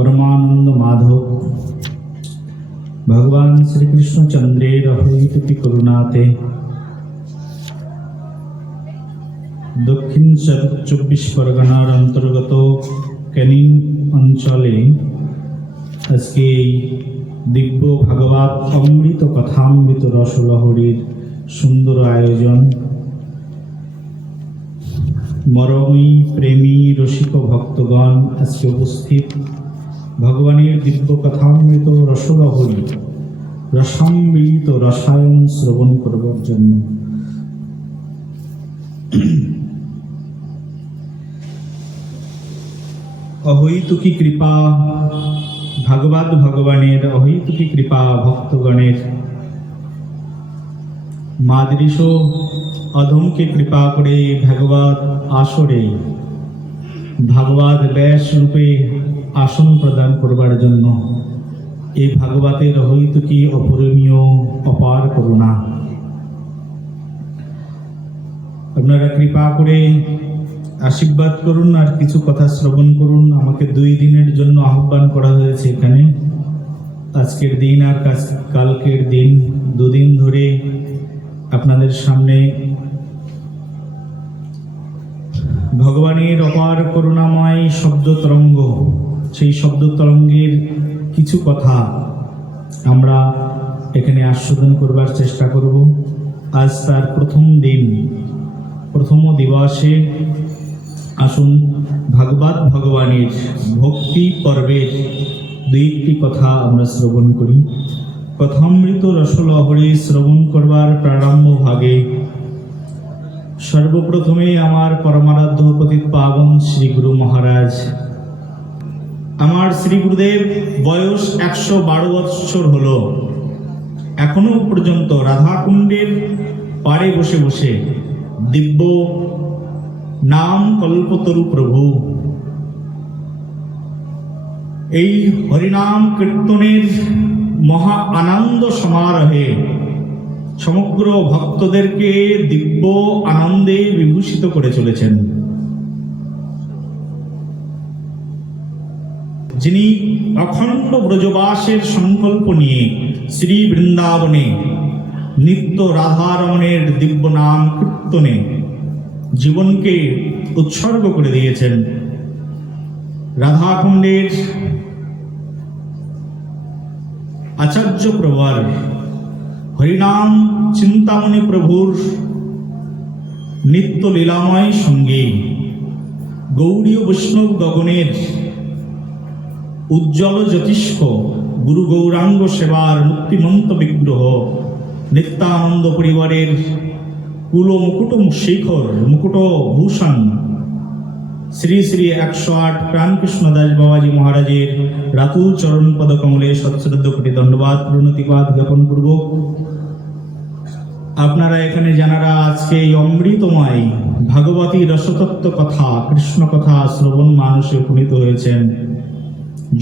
परमानंद माधव भगवान श्री कृष्णचंद्रेर अहैतुकी करुणाते दक्षिण 24 परगनार अंतर्गत ক্যানিং অঞ্চলে আজকে দিব্য ভাগবত অমৃত কথামৃত রসলহরীর সুন্দর আয়োজন। মরমী প্রেমী রসিক ভক্তগণ আজকে উপস্থিত ভগবানের দিব্য কথামৃত রসলহরী রসামৃত রসায়ন শ্রবণ করবার জন্য। অহৈতুকী কৃপা ভাগবত ভগবানের অহৈতুকী কৃপা ভক্তগণের মাদৃশ অধমকে কৃপা করে ভাগবত আসরে ভাগবত ব্যাস রূপে আসন প্রদান করবার জন্য এই ভাগবতের অহৈতুকী অপূরণীয় অপার করুণা। আপনারা কৃপা করে আশীর্বাদ করুন আর কিছু কথা শ্রবণ করুন। আমাকে 2 দিনের জন্য আহ্বান করা হয়েছে এখানে, আজকের দিন আর কালকের দিন, 2 দিন ধরে আপনাদের সামনে ভগবানের অপার করুণাময় শব্দ তরঙ্গ, সেই শব্দ তরঙ্গের কিছু কথা আমরা এখানে আস্বাদন করবার চেষ্টা করব। আজ তার প্রথম দিন, প্রথম দিবসে আসুন ভাগবত ভগবানের ভক্তি পর্বের 2টি কথা আমরা শ্রবণ করি। কথামৃত রসলহরী শ্রবণ করবার প্রারম্ভ ভাগে সর্বপ্রথমে আমার পরমারাধ্য পতিত পাবন শ্রী গুরু মহারাজ, আমার শ্রী গুরুদেব বয়স 112 বৎসর হলো, এখনো পর্যন্ত রাধাকুণ্ডের পাড়ে বসে বসে দিব্য নাম কল্পতরু প্রভু এই হরিনাম কীর্তনের মহা আনন্দ সমারোহে সমগ্র ভক্তদেরকে দিব্য আনন্দে বিভূষিত করে চলেছেন। যিনি অখণ্ড ব্রজবাসের সংকল্প নিয়ে শ্রী বৃন্দাবনে নিত্য রাধারমণের দিব্য নাম কীর্তনে জীবনকে উৎসর্গ করে দিয়েছেন। রাধাকুণ্ডের আচার্য প্রবর হরিনাম চিন্তামণি প্রভুর নিত্য লীলাময় সঙ্গে গৌড়ীয় বৈষ্ণব গগনের উজ্জ্বল জ্যোতিষ্ক গুরু গৌরাঙ্গ সেবার মুক্তিমন্ত বিগ্রহ নিত্যানন্দ পরিবারের কুল মুকুট শিখর মুকুট ভূষণ শ্রী শ্রী 108 প্রাণকৃষ্ণ দাস বাবাজি মহারাজের রাতুল চরণ পদ কমলে সশ্রদ্ধ কোটি দণ্ডবাদ প্রণতিবাদ জ্ঞাপন পূর্বক আপনারা এখানে যারা আজকে এই অমৃতময় ভাগবতী রসতত্ত্ব কথা কৃষ্ণ কথা শ্রবণ মানসে উপনীত হয়েছেন,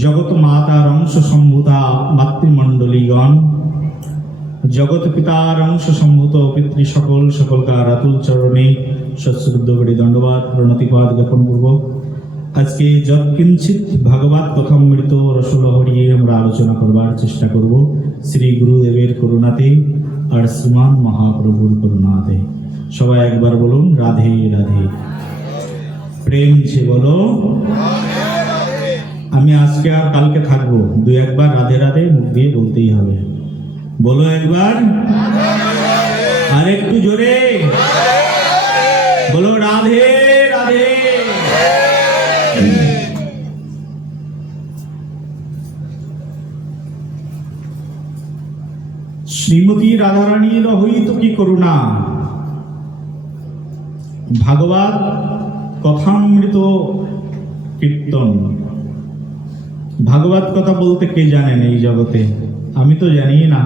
জগৎ মাতার অংশ সম্ভূতা মাতৃমণ্ডলীগণ, জগৎ পিতার অংশ সম্ভূত পিতৃ সকলকার রাতুল চরণে সশ্রদ্ধ কোটি দণ্ডবাদ প্রণতিবাদ জ্ঞাপন পূর্বক আজকে যৎকিঞ্চিত ভাগবত কথামৃত রসলহরী আমরা আলোচনা করবার চেষ্টা করব শ্রী গুরুদেবের করুণাতে আর শ্রীমান মহাপ্রভুর করুণাতে। সবাই একবার বলুন রাধে রাধে, প্রেম সে বলো। আমি আজকে আর কালকে থাকবো, 2-1 বার রাধে রাধে মুখ দিয়ে বলতেই হবে। বলো একবার, আর একটু জোরে বলো রাধে রাধে। শ্রীমতী রাধারানীর অহৈতুকী করুণা ভাগবত কথামৃত কীর্তন। ভাগবত কথা বলতে কে জানেন এই জগতে? আমি তো জানি না,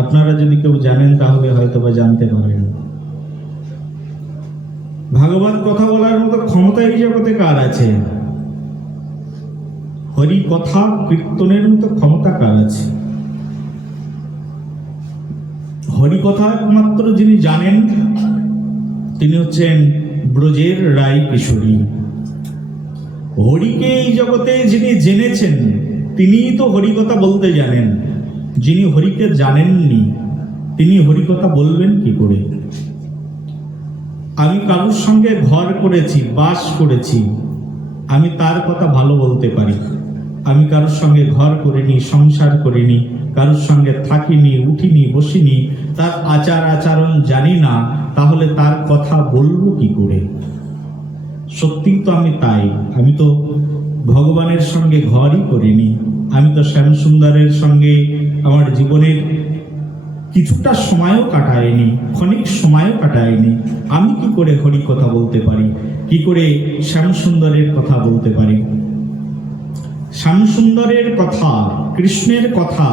আপনারা যদি কেউ জানেন তাহলে হয়তো বা জানতে পারেন। ভাগবত কথা বলার মতো ক্ষমতা এই জগতে কার আছে? হরি কথা কীর্তনের মতো ক্ষমতা কার আছে? হরি কথা একমাত্র যিনি জানেন তিনি হচ্ছেন ব্রজের রাই কিশোরী। হরিকে এই জগতে যিনি জেনেছেন তিনিই তো হরিকথা বলতে জানেন। যিনি হরিকে জানেননি তিনি হরিকথা বলবেন কি করে? আমি কারোর সঙ্গে ঘর করেছি, বাস করেছি, আমি তার কথা ভালো বলতে পারি। আমি কারোর সঙ্গে ঘর করিনি, সংসার করিনি, কারোর সঙ্গে থাকিনি, উঠিনি, বসিনি, তার আচার আচরণ জানি না, তাহলে তার কথা বলবো কি করে? সত্যি তো আমি তাই। আমি তো ভগবানের সঙ্গে ঘরই করিনি। আমি তো শ্যামসুন্দরের সঙ্গে আমার জীবনের কিছুটা সময়ও কাটায়নি, ক্ষণিক সময়ও কাটায়নি। আমি কি করে হরি কথা বলতে পারি? কি করে শ্যামসুন্দরের কথা বলতে পারি? শ্যামসুন্দরের কথা, কৃষ্ণের কথা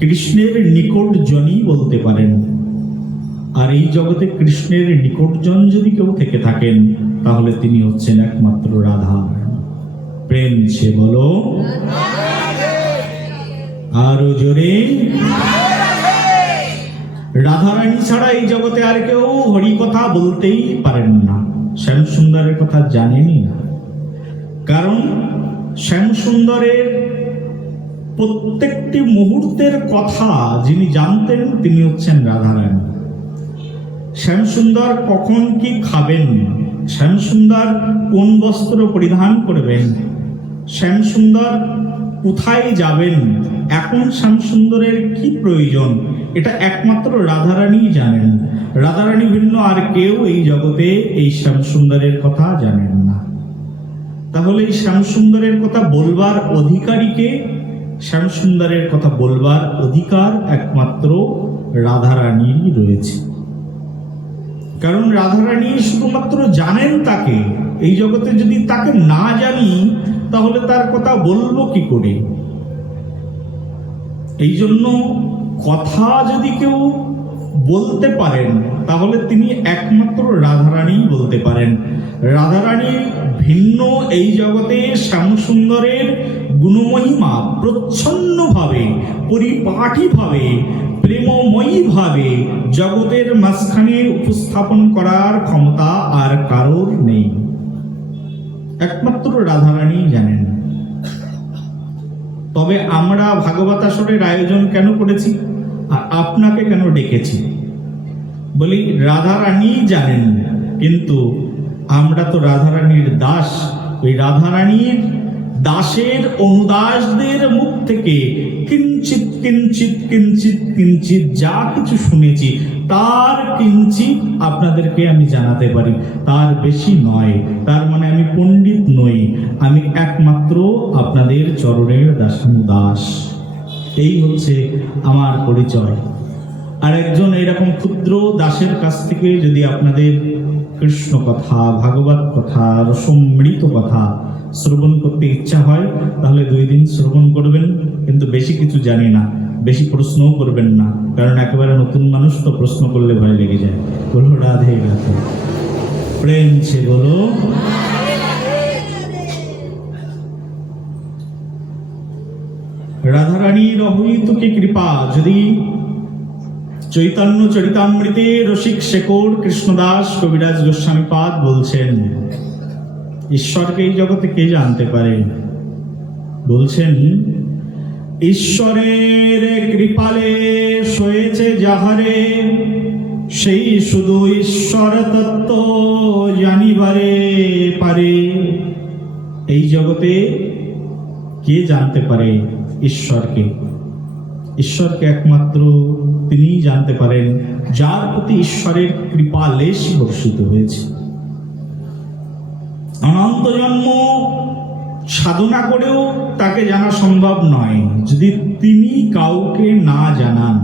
কৃষ্ণের নিকটজনই বলতে পারেন। আর এই জগতে কৃষ্ণের নিকটজন যদি কেউ থেকে থাকেন তাহলে তিনি হচ্ছেন একমাত্র রাধা। প্রেম সে বলো আরো জোরে। রাধারানী ছাড়া এই জগতে আর কেউ হরি কথা বলতেই পারেন না। শ্যামসুন্দরের কথা জানেনই না, কারণ শ্যামসুন্দরের প্রত্যেকটি মুহূর্তের কথা যিনি জানতেন তিনি হচ্ছেন রাধারানী। শ্যামসুন্দর কখন কি খাবেন, শ্যামসুন্দর কোন বস্ত্র পরিধান করবেন, শ্যামসুন্দর কোথায় যাবেন, এখন শ্যামসুন্দরের কি প্রয়োজন, এটা একমাত্র রাধারানী জানেন। রাধারানী ভিন্ন আর কেউ এই জগতে এই শ্যামসুন্দরের কথা জানেন না। তাহলে এই শ্যামসুন্দরের কথা বলবার অধিকারীকে? শ্যামসুন্দরের কথা বলবার অধিকার একমাত্র রাধারানীরই রয়েছে। কারণ রাধারানী শুধুমাত্র জানেন তাকে। এই জগতে যদি তাকে না জানি তাহলে তার কথা বলবো কি করে? এই জন্য কথা যদি কেউ বলতে পারেন তাহলে তিনি একমাত্র রাধারানী বলতে পারেন। রাধারানী ভিন্ন এই জগতে শ্যামসুন্দরের গুণমহিমা প্রচ্ছন্নভাবে, পরিপাটিভাবে, প্রেমময়ীভাবে জগতের মাঝখানে উপস্থাপন করার ক্ষমতা আর কারোর নেই। একমাত্র রাধারানী জানেন। তবে আমরা ভাগবতাসরের আয়োজন কেন করেছি আর আপনাকে কেন ডেকেছি? বলি রাধারানী জানেন, কিন্তু আমরা তো রাধারানীর দাস। ওই রাধারানীর দাসের অনুদাসদের মুখ থেকে কিঞ্চিত কিঞ্চিত কিঞ্চিত কিঞ্চিত যা কিছু শুনেছি তার কিঞ্চিত আপনাদেরকে আমি জানাতে পারি, তার বেশি নয়। তার মানে আমি পণ্ডিত নই, আমি একমাত্র আপনাদের চরণের দাসানুদাস। এই হচ্ছে আমার পরিচয়। আর একজন এরকম ক্ষুদ্র দাসের কাছ থেকে যদি আপনাদের কৃষ্ণ কথা, ভাগবত কথা, রসমৃত কথা শ্রবণ করতে ইচ্ছা হয় তাহলে 2 দিন শ্রবণ করবেন, কিন্তু বেশি কিছু জানি না, বেশি প্রশ্নও করবেন না, কারণ একেবারে নতুন মানুষ তো প্রশ্ন করলে ভয় লেগে যায়। বলো রাধে রাধে, প্রেম সে বলো। রাধারানীর অহৈতুকী কৃপা যদি চৈতন্য চরিতামৃতে রসিক শেখর কৃষ্ণদাস কবিরাজ গোস্বামীপাদ বলছেন, ঈশ্বরকে এই জগতে কে জানতে পারে? বলছেন, ঈশ্বরের কৃপালে শোয়েছে যাহারে, সেই শুধু ঈশ্বর তত্ত্ব জানিবারে পারে। এই জগতে কে জানতে পারে ঈশ্বরকে? ঈশ্বরকে একমাত্র তিনিই জানতে পারেন যার প্রতি ঈশ্বরের কৃপা লেশ বর্ষিত হয়েছে। অনন্ত জন্ম সাধনা করেও তাকে জানা সম্ভব নয় যদি তিনি কাউকে না জানান।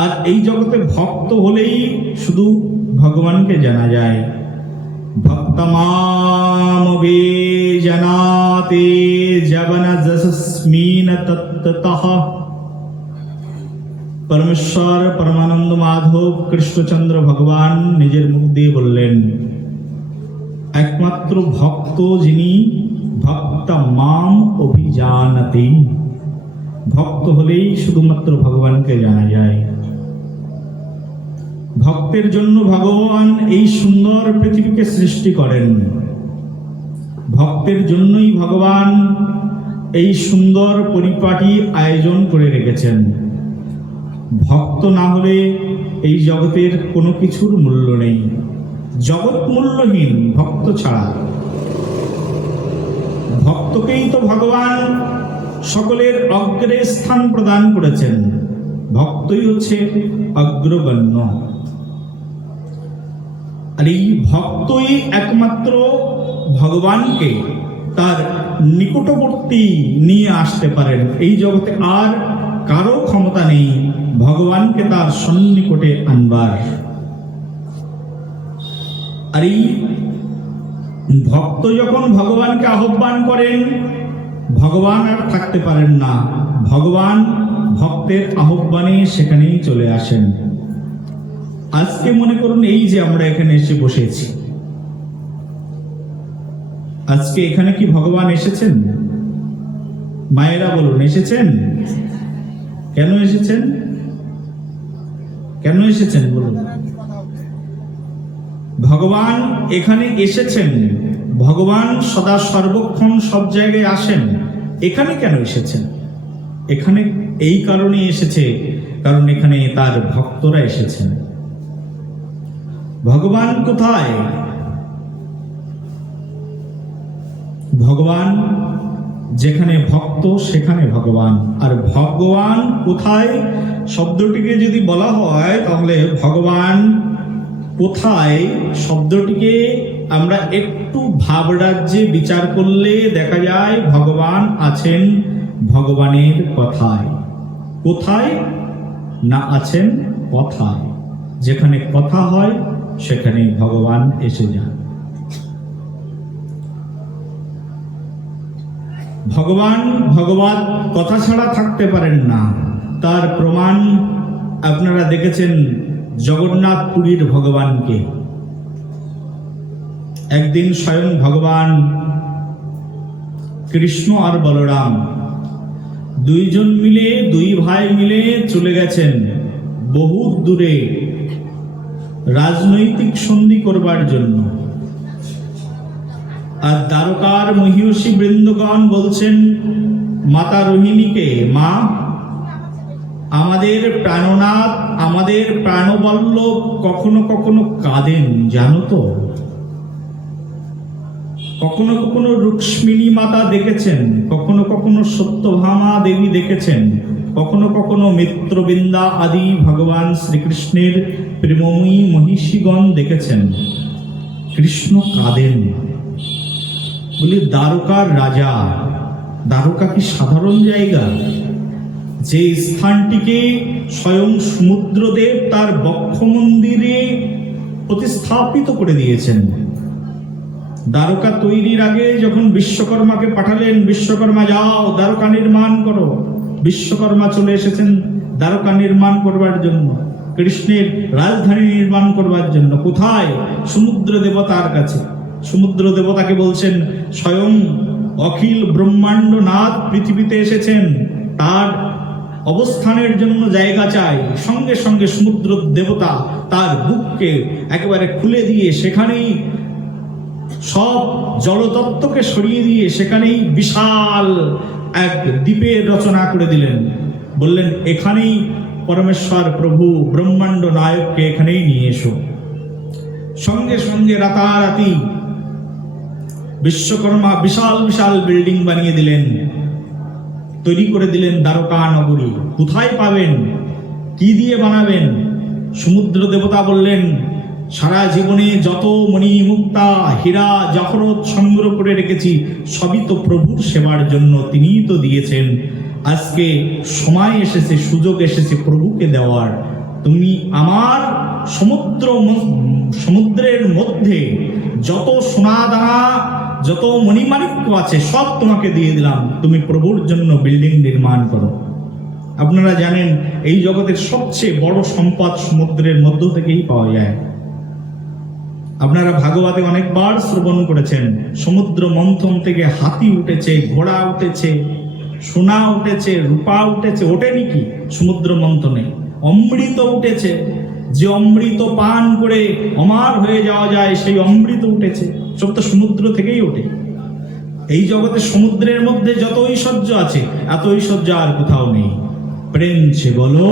আর এই জগতে ভক্ত হলেই শুধু ভগবানকে জানা যায়। ভক্তমাম জানাতে জবন যশস্মিন তত্ত্বতঃ। পরমেশ্বর পরমানন্দ মাধব কৃষ্ণচন্দ্র ভগবান নিজের মুখ দিয়ে বললেন, একমাত্র ভক্ত যিনি ভক্ত মাম অভিজানতে। ভক্ত হলেই শুধুমাত্র ভগবানকে জানা যায়। ভক্তের জন্য ভগবান এই সুন্দর পৃথিবীকে সৃষ্টি করেন। ভক্তের জন্যই ভগবান এই সুন্দর পরিপাটি আয়োজন করে রেখেছেন। ভক্ত না হলে এই জগতের কোনো কিছুর মূল্য নেই। জগৎ মূল্যহীন ভক্ত ছাড়া। ভক্তকেই তো ভগবান সকলের অগ্রে স্থান প্রদান করেছেন। ভক্তই হচ্ছে অগ্রগণ্য। আর এই ভক্তই একমাত্র ভগবানকে তার নিকটবর্তী নিয়ে আসতে পারেন। এই জগতে আর কারো ক্ষমতা নেই ভগবানকে তার সন্নিকটে আনবার। আর এই ভক্ত যখন ভগবানকে আহ্বান করেন, ভগবান আর থাকতে পারেন না। ভগবান ভক্তের আহ্বানে সেখানেই চলে আসেন। আজকে মনে করুন এই যে আমরা এখানে এসে বসেছি, আজকে এখানে কি ভগবান এসেছেন? মায়েরা বলুন, এসেছেন? কেন এসেছেন? কেন এসেছেন বলুন? ভগবান এখানে এসেছেন। ভগবান সদা সর্বক্ষণ সব জায়গায় আসেন। এখানে কেন এসেছেন? এখানে এই কারণে এসেছে, কারণ এখানে তার ভক্তরা এসেছেন। ভগবান কোথায়? ভগবান যেখানে ভক্ত সেখানে ভগবান। আর ভগবান কোথায় শব্দটিকে যদি বলা হয়, তাহলে ভগবান কোথায় শব্দটিকে আমরা একটু ভাবরাজ্যে বিচার করলে দেখা যায় ভগবান আছেন ভগবানের কথায়। কোথায় না, আছেন কথায়। যেখানে কথা হয় সেখানে ভগবান এসে যান। ভগবান ভগবত কথা ছাড়া থাকতে পারেন না। তার প্রমাণ আপনারা দেখেছেন জগন্নাথ পুরীর ভগবানকে। একদিন স্বয়ং ভগবান কৃষ্ণ আর বলরাম দুইজন মিলে, দুই ভাই মিলে চলে গেছেন বহু দূরে রাজনৈতিক সন্ধি করবার জন্য। আর দ্বারকার মহিষী বৃন্দগণ বলছেন মাতা রোহিণীকে, মা, আমাদের প্রাণনাথ, আমাদের প্রাণবল্লভ কখনো কখনো কাঁদেন জানো তো। কখনো কখনো রুক্মিণী মাতা দেখেছেন, কখনো কখনো সত্যভামা দেবী দেখেছেন, কখনো কখনো মিত্রবৃন্দা আদি ভগবান শ্রীকৃষ্ণের প্রেমময়ী মহিষীগণ দেখেছেন। কৃষ্ণ কাঁদেন। বলি দ্বারকার রাজা, দ্বারকা কি সাধারণ জায়গা? যে স্থানটিকে স্বয়ং সমুদ্রদেব তার বক্ষ মন্দিরে প্রতিস্থাপিত করে দিয়েছেন। দ্বারকা তৈরির আগে যখন বিশ্বকর্মাকে পাঠালেন, বিশ্বকর্মা যাও দ্বারকা নির্মাণ করো, বিশ্বকর্মা চলে এসেছেন দ্বারকা নির্মাণ করবার জন্য, কৃষ্ণের রাজধানী নির্মাণ করবার জন্য। কোথায়? সমুদ্র দেবতার কাছে। সমুদ্র দেবতাকে বলছেন স্বয়ং অখিল ব্রহ্মাণ্ড নাথ পৃথিবীতে এসেছেন, তার অবস্থানের জন্য জায়গা চাই। সঙ্গে সঙ্গে সমুদ্র দেবতা তার বুককে একেবারে খুলে দিয়ে সেখানেই সব জলতত্ত্বকে সরিয়ে দিয়ে সেখানেই বিশাল এক দ্বীপের রচনা করে দিলেন। বললেন এখানেই পরমেশ্বর প্রভু ব্রহ্মাণ্ড নায়ককে এখানেই নিয়ে এসো। সঙ্গে সঙ্গে রাতারাতি বিশ্বকর্মা বিশাল বিশাল বিল্ডিং বানিয়ে দিলেন, তৈরি করে দিলেন দ্বারকা নগরী। কোথায় পাবেন? কি দিয়ে বানাবেন? সমুদ্র দেবতা বললেন সারা জীবনে যত মণি মুক্তা হীরা জহরত সংগ্রহ করে রেখেছি সবই তো প্রভুর সেবার জন্য, তিনিই তো দিয়েছেন। আজকে সময় এসেছে, সুযোগ এসেছে প্রভুকে দেওয়ার। তুমি আমার সমুদ্রের মধ্যে যত সোনা দানা, যত মণিমাণিক্য আছে সব তোমাকে দিয়ে দিলাম, তুমি প্রভুর জন্য বিল্ডিং নির্মাণ করো। আপনারা জানেন এই জগতের সবচেয়ে বড় সম্পদ সমুদ্রের মধ্য থেকেই পাওয়া যায়। আপনারা ভাগবতে অনেকবার শ্রবণ করেছেন, সমুদ্র মন্থন থেকে হাতি উঠেছে, ঘোড়া উঠেছে, সোনা উঠেছে, রূপা উঠেছে। ওঠেনি কি সমুদ্র মন্থনে? অমৃত উঠেছে। যে অমৃত পান করে অমর হয়ে যাওয়া যায় সেই অমৃত উঠেছে। সব তো সমুদ্র থেকেই ওঠে। এই জগতে সমুদ্রের মধ্যে যত ঐশ্বর্য আছে, এত ঐশ্বর্য আর কোথাও নেই। প্রেম সে বলো,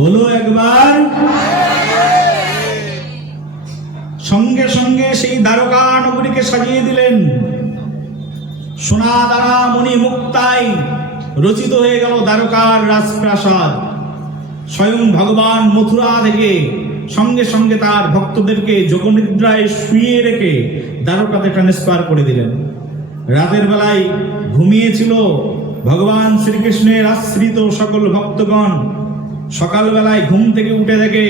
বলো একবার। সঙ্গে সঙ্গে সেই দ্বারকা নগরীকে সাজিয়ে দিলেন। সোনা দ্বারা মণি মুক্তায় রচিত হয়ে গেল দ্বারকার রাজপ্রাসাদ। স্বয়ং ভগবান মথুরা থেকে সঙ্গে সঙ্গে তার ভক্তদেরকে যোগনিদ্রায় শুইয়ে রেখে দ্বারকাতে ট্রান্সফার করে দিলেন। রাতের বেলায় ঘুমিয়েছিল ভগবান শ্রীকৃষ্ণের আশ্রিত সকল ভক্তগণ। সকালবেলায় ঘুম থেকে উঠে দেখে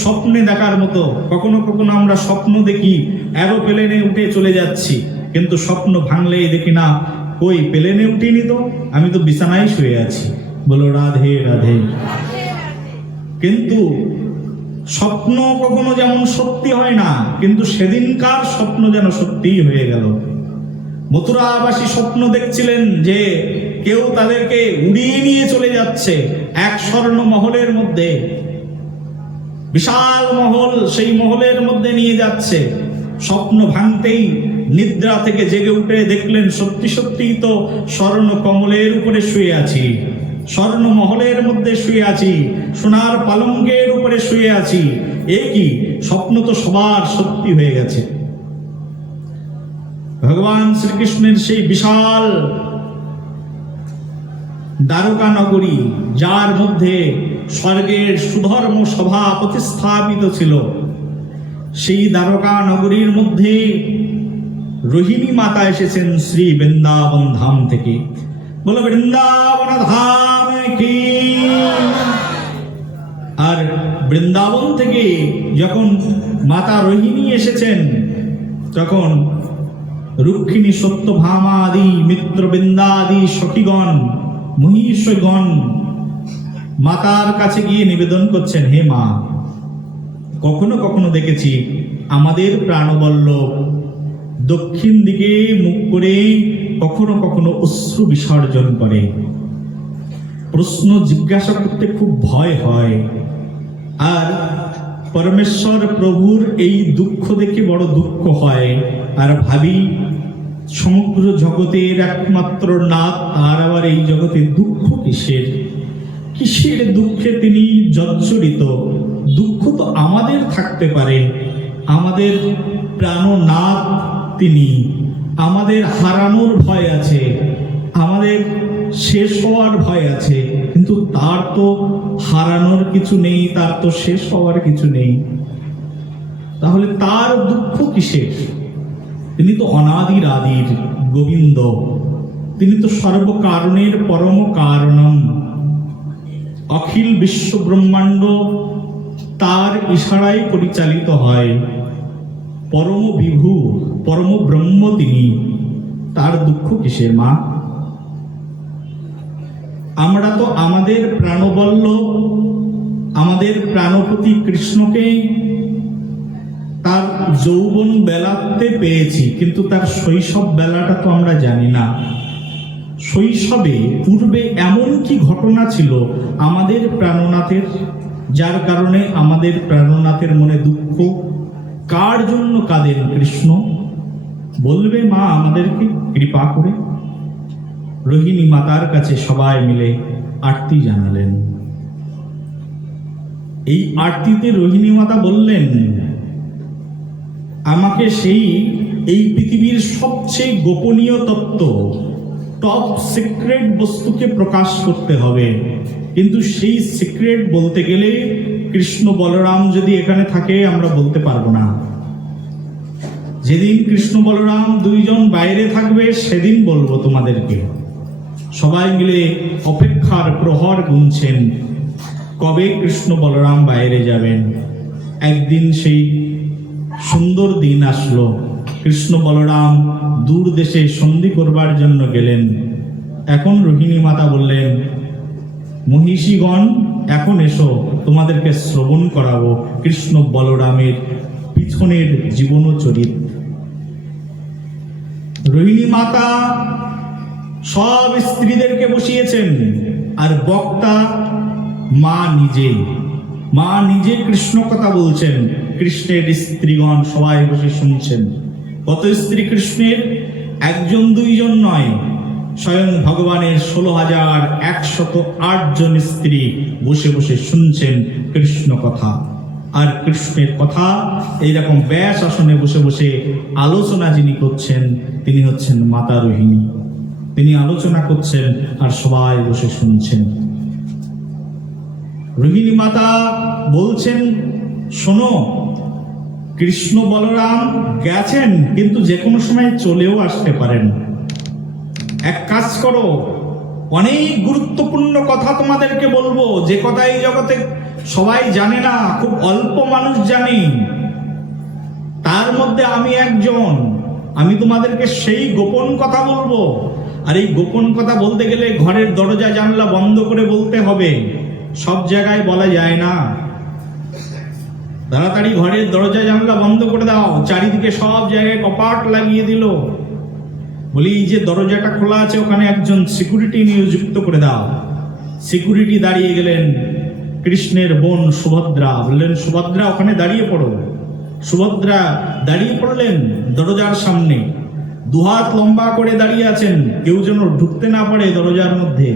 স্বপ্নে দেখার মতো। কখনো কখনো আমরা স্বপ্ন দেখি এরোপ্লেনে উঠে চলে যাচ্ছি, কিন্তু স্বপ্ন ভাঙলেই দেখি না, কই প্লেনে উঠিনি তো, আমি তো বিছানায় শুয়ে আছি। বলো রাধে রাধে। কিন্তু স্বপ্ন কখনো যেমন সত্যি হয় না, কিন্তু সেদিনকার স্বপ্ন যেন সত্যিই হয়ে গেল। মথুরাবাসী স্বপ্ন দেখছিলেন যে কেউ তাদেরকে উড়িয়ে নিয়ে চলে যাচ্ছে এক স্বর্ণ মহলের মধ্যে, বিশাল মহল, সেই মহলের মধ্যে নিয়ে যাচ্ছে। স্বপ্ন ভাঙতেই নিদ্রা থেকে জেগে উঠে দেখলেন সত্যি সত্যিই তো স্বর্ণ কমলের উপরে শুয়ে আছি, স্বর্ণ মহলের মধ্যে শুয়ে আছি, সোনার পালঙ্কের উপরে শুয়ে আছি। এ কি স্বপ্ন, তো সবার সত্যি হয়ে গেছে। ভগবান শ্রীকৃষ্ণের সেই বিশাল দ্বারকা নগরী, যার মধ্যে স্বর্গের সুধর্ম সভা প্রতিস্থাপিত ছিল, সেই দ্বারকা নগরীর মধ্যে রোহিণী মাতা এসেছেন শ্রী বৃন্দাবন ধাম থেকে। বলো বৃন্দাবন ধাম কি। আর বৃন্দাবন থেকে যখন মাতা রোহিণী এসেছেন, তখন রুক্মিণী, সত্যভামা আদি মিত্রবৃন্দাদি সখীগণ, মহিষগণ মাতার কাছে গিয়ে নিবেদন করছেন, হে মা, কখনো কখনো দেখেছি আমাদের প্রাণবল্লভ দক্ষিণ দিকে মুখ করে কখনো কখনো অশ্রু বিসর্জন করে। প্রশ্ন জিজ্ঞাসা করতে খুব ভয় হয়, আর পরমেশ্বর প্রভুর এই দুঃখ দেখে বড় দুঃখ হয়। আর ভাবি, সমগ্র জগতের একমাত্র নাথ, আর আবার এই জগতে দুঃখ কিসের? কিসের দুঃখে তিনি জর্জরিত? দুঃখ তো আমাদের থাকতে পারে, আমাদের প্রাণনাথ তিনি, আমাদের হারানোর ভয় আছে, আমাদের শেষ হওয়ার ভয় আছে, কিন্তু তার তো হারানোর কিছু নেই, তার তো শেষ হওয়ার কিছু নেই। তাহলে তার দুঃখ কিসের? তিনি তো অনাদির আদির গোবিন্দ, তিনি তো সর্বকারণের পরম কারণম। অখিল বিশ্ব ব্রহ্মাণ্ড তার ইশারায় পরিচালিত হয়। পরম বিভু, পরম ব্রহ্ম তিনি, তার দুঃখ কিসের মা? আমরা তো আমাদের প্রাণবল্লভ, আমাদের প্রাণপতি কৃষ্ণকে তার যৌবন বেলাতে পেয়েছি, কিন্তু তার শৈশব বেলাটা তো আমরা জানি না। শৈশবে পূর্বে এমন কি ঘটনা ছিল আমাদের প্রাণনাথের, যার কারণে আমাদের প্রাণনাথের মনে দুঃখ? কার জন্য কাঁদেন কৃষ্ণ? বলবে মা আমাদেরকে কৃপা করে। রোহিণী মাতার কাছে সবাই মিলে আরতি জানালেন। এই আরতিতে রোহিণী মাতা বললেন, আমাকে সেই এই পৃথিবীর সবচেয়ে গোপনীয় তত্ত্ব, টপ সিক্রেট বস্তুকে প্রকাশ করতে হবে, কিন্তু সেই সিক্রেট বলতে গেলে কৃষ্ণ বলরাম যদি এখানে থাকে আমরা বলতে পারবো না। যেদিন কৃষ্ণ বলরাম দুইজন বাইরে থাকবে সেদিন বলবো তোমাদেরকে। সবাই মিলে অপেক্ষার প্রহর গুনছেন, কবে কৃষ্ণ বলরাম বাইরে যাবেন। একদিন সেই সুন্দর দিন আসলো, কৃষ্ণ বলরাম দূর দেশে সন্ধি করবার জন্য গেলেন। এখন রোহিণী মাতা বললেন, মহিষীগণ এখন এসো, তোমাদেরকে শ্রবণ করাবো কৃষ্ণ বলরামের পিছনের জীবন চরিত। রোহিণী মাতা সব স্ত্রীদেরকে বসিয়েছেন, আর বক্তা মা নিজে কৃষ্ণ কথা বলছেন, কৃষ্ণের স্ত্রীগণ সবাই বসে শুনছেন। কত স্ত্রী কৃষ্ণের? একজন দুইজন নয়, স্বয়ং ভগবানের 16,108 জন স্ত্রী বসে বসে শুনছেন কৃষ্ণ কথা। আর কৃষ্ণের কথা এইরকম ব্যাস আসনে বসে বসে আলোচনা যিনি করছেন তিনি হচ্ছেন মাতা রোহিণী। তিনি আলোচনা করছেন আর সবাই বসে শুনছেন। রোহিণী মাতা বলছেন, শোনো, কৃষ্ণ বলরাম গেছেন, কিন্তু যে কোনো সময় চলেও আসতে পারেন। এক কাজ করো, অনেক গুরুত্বপূর্ণ কথা তোমাদেরকে বলবো, যে কথা এই জগতে সবাই জানে না, খুব অল্প মানুষ জানে। তার মধ্যে আমি একজন। আমি তোমাদেরকে সেই গোপন কথা বলবো। আর এই গোপন কথা বলতে গেলে ঘরের দরজা জানলা বন্ধ করে বলতে হবে, সব জায়গায় বলা যায় না। তাড়াতাড়ি ঘরের দরজা জানলা বন্ধ করে দাও। চারিদিকে সব জায়গায় কপাট লাগিয়ে দিল। বলি, এই যে দরজাটা খোলা আছে ওখানে একজন সিকিউরিটি নিয়োজিত করে দাও। সিকিউরিটি দাঁড়িয়ে গেলেন। কৃষ্ণের বোন সুভদ্রা বললেন, সুভদ্রা ওখানে দাঁড়িয়ে পড়ো। সুভদ্রা দাঁড়িয়ে পড়লেন দরজার সামনে, দুহাত লম্বা করে দাঁড়িয়ে আছেন, কেউ যেন ঢুকতে না পারে দরজার মধ্যে।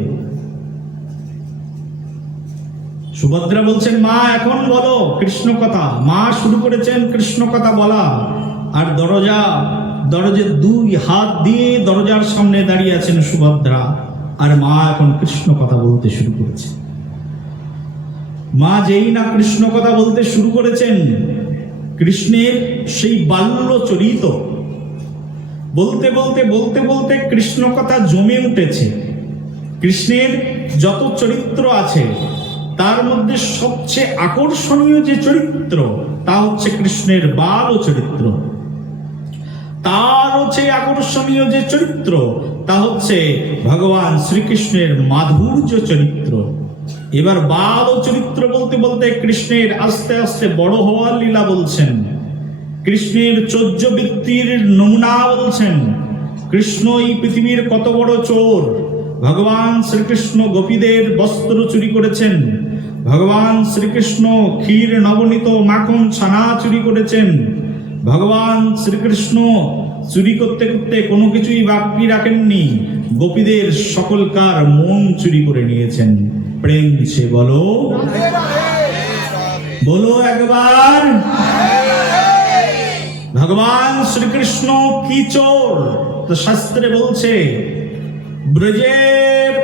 সুভদ্রা বলছেন, মা এখন বলো কৃষ্ণ কথা। মা শুরু করেছেন কৃষ্ণ কথা বলা, আর দরজার দুই হাত দিয়ে দরজার সামনে দাঁড়িয়ে আছেন সুভদ্রা, আর মা এখন কৃষ্ণ কথা বলতে শুরু করেছে। মা যেই না কৃষ্ণ কথা বলতে শুরু করেছেন, কৃষ্ণের সেই বাল্য চরিত বলতে বলতে বলতে বলতে কৃষ্ণ কথা জমে উঠেছে। কৃষ্ণের যত চরিত্র আছে তার মধ্যে সবচেয়ে আকর্ষণীয় যে চরিত্র তা হচ্ছে কৃষ্ণের বাল চরিত্র। তার হচ্ছে আকর্ষণীয় যে চরিত্র তা হচ্ছে ভগবান শ্রীকৃষ্ণের মাধুর্য চরিত্র। এবার বাল চরিত্র বলতে বলতে কৃষ্ণের আস্তে আস্তে বড় হওয়ার লীলা বলছেন, কৃষ্ণের চৌর্যবৃত্তির নমুনা বলছেন। কৃষ্ণ এই পৃথিবীর কত বড় চোর। ভগবান শ্রীকৃষ্ণ গোপীদের বস্ত্র চুরি করেছেন। ভগবান শ্রীকৃষ্ণ ক্ষীর নবনীত মাখন ছানা চুরি করেছেন। ভগবান শ্রীকৃষ্ণ চুরি করতে করতে কোনো কিছুই বাকি রাখেননি, গোপীদের সকলকার মন চুরি করে নিয়েছেন। প্রেম সে বলো, বলো একবার। ভগবান শ্রীকৃষ্ণ কি চোর? তো শাস্ত্রে বলছে, ব্রজে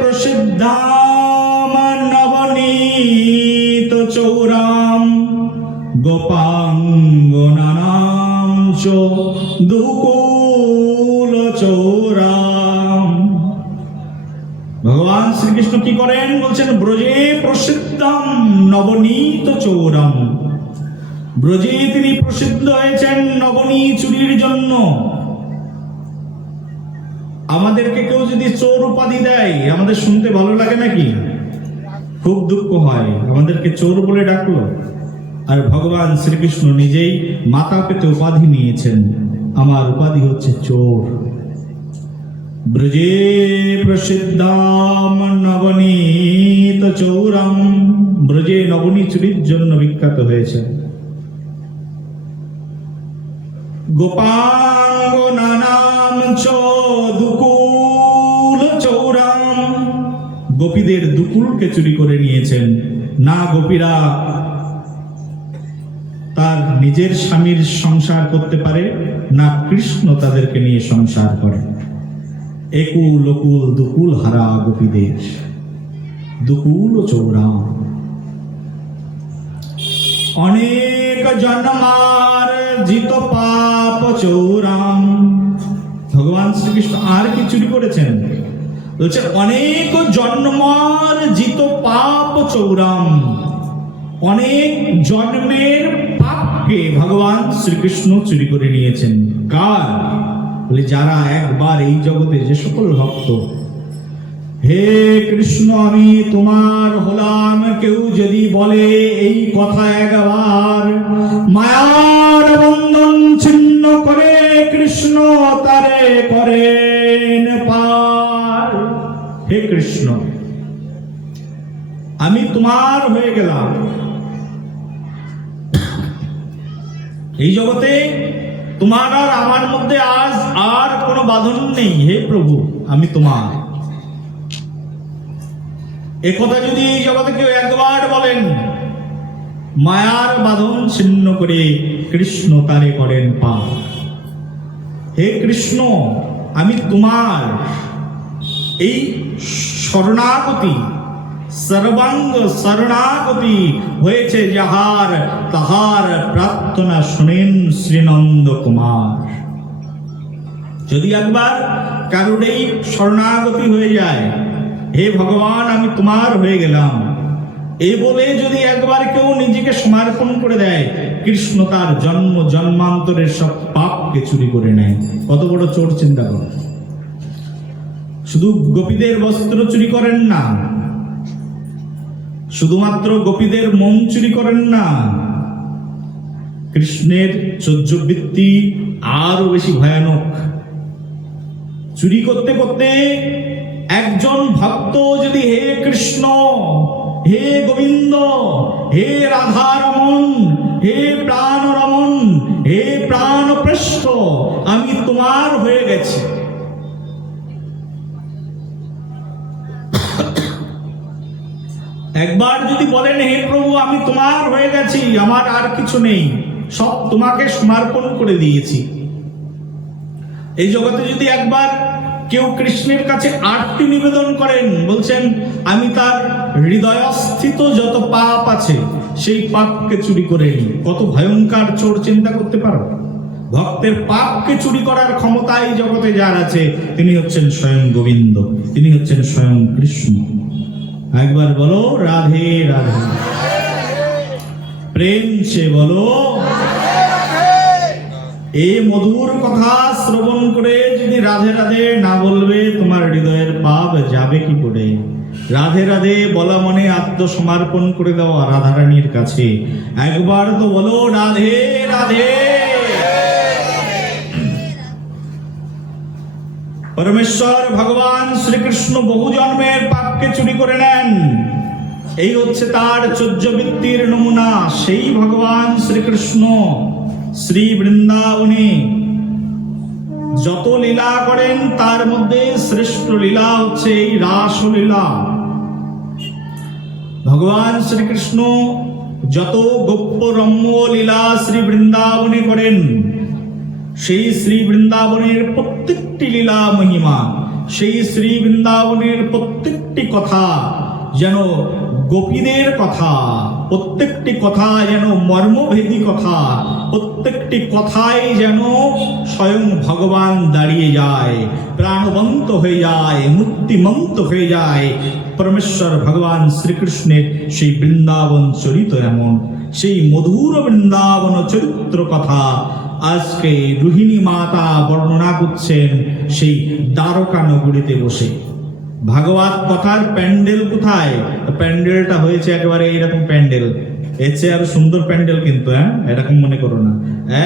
প্রসিদ্ধাম নবনীত চৌরাম গোপাঙ্গনানাম চ দুকুল চৌরাম। ভগবান শ্রীকৃষ্ণ কি করেন বলছেন, ব্রজে প্রসিদ্ধম নবনীত চৌরাম। ব্রজে তিনি প্রসিদ্ধ হয়েছেন নবনী চুরির জন্য। আমাদেরকে কেউ যদি চোর উপাধি দেয় আমাদের শুনতে ভালো লাগে নাকি? খুব দুঃখ হয়, আমাদেরকে চোর বলে ডাকলো। আর ভগবান শ্রীকৃষ্ণ নিজেই মাতা পেতে উপাধি নিয়েছেন, আমার উপাধি হচ্ছে চোর। ব্রজে প্রসিদ্ধাম নবনীত চৌরাম, ব্রজে নবনী চুরির জন্য বিখ্যাত হয়েছে। গোপাঙ্গনানাম চ দুকুল চৌরাম, গোপীদের দুকুলকে চুরি করে নিয়েছেন। না গোপীরা তার নিজের স্বামীর সংসার করতে পারে, না কৃষ্ণ তাদেরকে নিয়ে সংসার করে। একুল অকুল দুকুল হারা গোপীদের দুকুল চৌরাম। অনেক জন্মার জিত পাপ চৌরাম। ভগবান শ্রীকৃষ্ণ আর কি চুরি করেছেন? বলছে অনেক জন্মার জিত পাপ চৌরাম। অনেক জন্মের পাপকে ভগবান শ্রীকৃষ্ণ চুরি করে নিয়েছেন। কার? বলে যারা একবার এই জগতে যে সকল ভক্ত, হে কৃষ্ণ আমি তোমার হলাম, কেউ যদি বলে এই কথা একবার, মায়ার বন্ধন ছিন্ন করে কৃষ্ণ তারে করেন পার। হে কৃষ্ণ আমি তোমার হয়ে গেলাম। এই জগতে তোমার আর আমার মধ্যে আজ আর কোনো বাঁধন নেই। হে প্রভু, আমি তোমার। একথা যদি এই জগতে কেউ একবার বলেন, মায়ার বাঁধন ছিন্ন করে কৃষ্ণ তারে করেন পার। হে কৃষ্ণ, আমি তোমার। এই শরণাগতি, সর্বাঙ্গ শরণাগতি হয়েছে যাহার, তাহার প্রার্থনা শুনেন শ্রীনন্দ কুমার। যদি একবার কারুর এই শরণাগতি হয়ে যায়, হে ভগবান আমি তোমার হয়ে গেলাম, এই বলে যদি একবার কেউ নিজেকে সমর্পণ করে দেয়, কৃষ্ণ তার জন্ম জন্মান্তরের সব পাপকে চুরি করে নেয়। কত বড় চোর চিন্তা করো। শুধু গোপীদের বস্ত্র চুরি করেন না, শুধুমাত্র গোপীদের মন চুরি করেন না, কৃষ্ণের চৌর্যবৃত্তি আরো বেশি ভয়ানক। চুরি করতে করতে একজন ভক্ত যদি হে কৃষ্ণ, হে গোবিন্দ, হে রাধারমন, হে প্রাণরমন, হে প্রাণপ্রেষ্ঠ, আমি তোমার হয়ে গেছি, একবার যদি বলেন হে প্রভু আমি তোমার হয়ে গেছি, আমার আর কিছু নেই, সব তোমাকে সমর্পণ করে দিয়েছি। এই জগতে যদি একবার কেউ কৃষ্ণের কাছে আরতি নিবেদন করেন, বলছেন আমি তার হৃদয়স্থিত যত পাপ আছে সেই পাপকে চুরি করে নিই, কত ভয়ঙ্কর চোর চিন্তা করতে পারো। ভক্তের পাপকে চুরি করার ক্ষমতা এই জগতে যার আছে, তিনি হচ্ছেন স্বয়ং গোবিন্দ, তিনি হচ্ছেন স্বয়ং কৃষ্ণ। একবার বলো রাধে রাধে, প্রেম সে বলো। এই মধুর কথা শ্রবণ করে যদি রাধে রাধে না বলবে, তোমার হৃদয়ের পাপ যাবে কি করে? রাধে রাধে বলা মানে আত্মসমর্পণ করে দেওয়া রাধারানীর কাছে। একবার তো বলো রাধে রাধে। পরমেশ্বর ভগবান শ্রীকৃষ্ণ বহু জন্মের পাপকে চুরি করে নেন, এই হচ্ছে তার চৌর্যবৃত্তির নমুনা। সেই ভগবান শ্রীকৃষ্ণ শ্রী বৃন্দাবনে যত লীলা করেন, তার মধ্যে শ্রেষ্ঠ লীলা হচ্ছে এই রাসলীলা। ভগবান শ্রীকৃষ্ণ যত গোপ্য রম্য লীলা শ্রী বৃন্দাবনে করেন, সেই শ্রী বৃন্দাবনের প্রত্যেকটি লীলা মহিমা, সেই শ্রী বৃন্দাবনের প্রত্যেকটি কথা যেন গোপীদের কথা, প্রত্যেকটি কথা যেন মর্মভেদী কথা, প্রত্যেকটি কথাই যেন স্বয়ং ভগবান দাঁড়িয়ে যায়, প্রাণবন্ত হয়ে যায়, মুক্তিমন্ত হয়ে যায়। পরমেশ্বর ভগবান শ্রীকৃষ্ণের সেই বৃন্দাবন চরিত এমন, সেই মধুর বৃন্দাবন চরিত্র কথা আজকে রোহিণী মাতা বর্ণনা করছেন সেই দ্বারকা নগরীতে বসে। ভাগবত কথার প্যান্ডেল কোথায়? প্যান্ডেলটা হয়েছে একেবারে এইরকম প্যান্ডেল, এর চেয়ে আরো সুন্দর প্যান্ডেল কিন্তু, এরকম মনে করো না,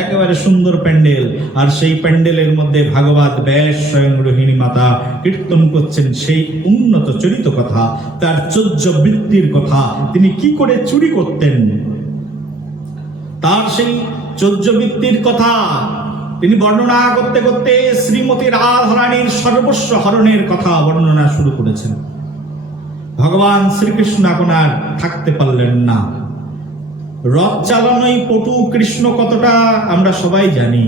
একেবারে সুন্দর প্যান্ডেল। আর সেই প্যান্ডেলের মধ্যে ভাগবত ব্যাস স্বয়ং রোহিণী মাতা কীর্তন করছেন সেই উন্নত চরিত কথা, তার চৌর্যবৃত্তির কথা, তিনি কি করে চুরি করতেন, তার সেই চৌর্যবৃত্তির কথা তিনি বর্ণনা করতে করতে শ্রীমতী রাধারানীর সর্বস্ব হরণের কথা বর্ণনা শুরু করেছেন। ভগবান শ্রীকৃষ্ণ এখন আর থাকতে পারলেন না। রথ চালানোই পটু কৃষ্ণ কতটা আমরা সবাই জানি।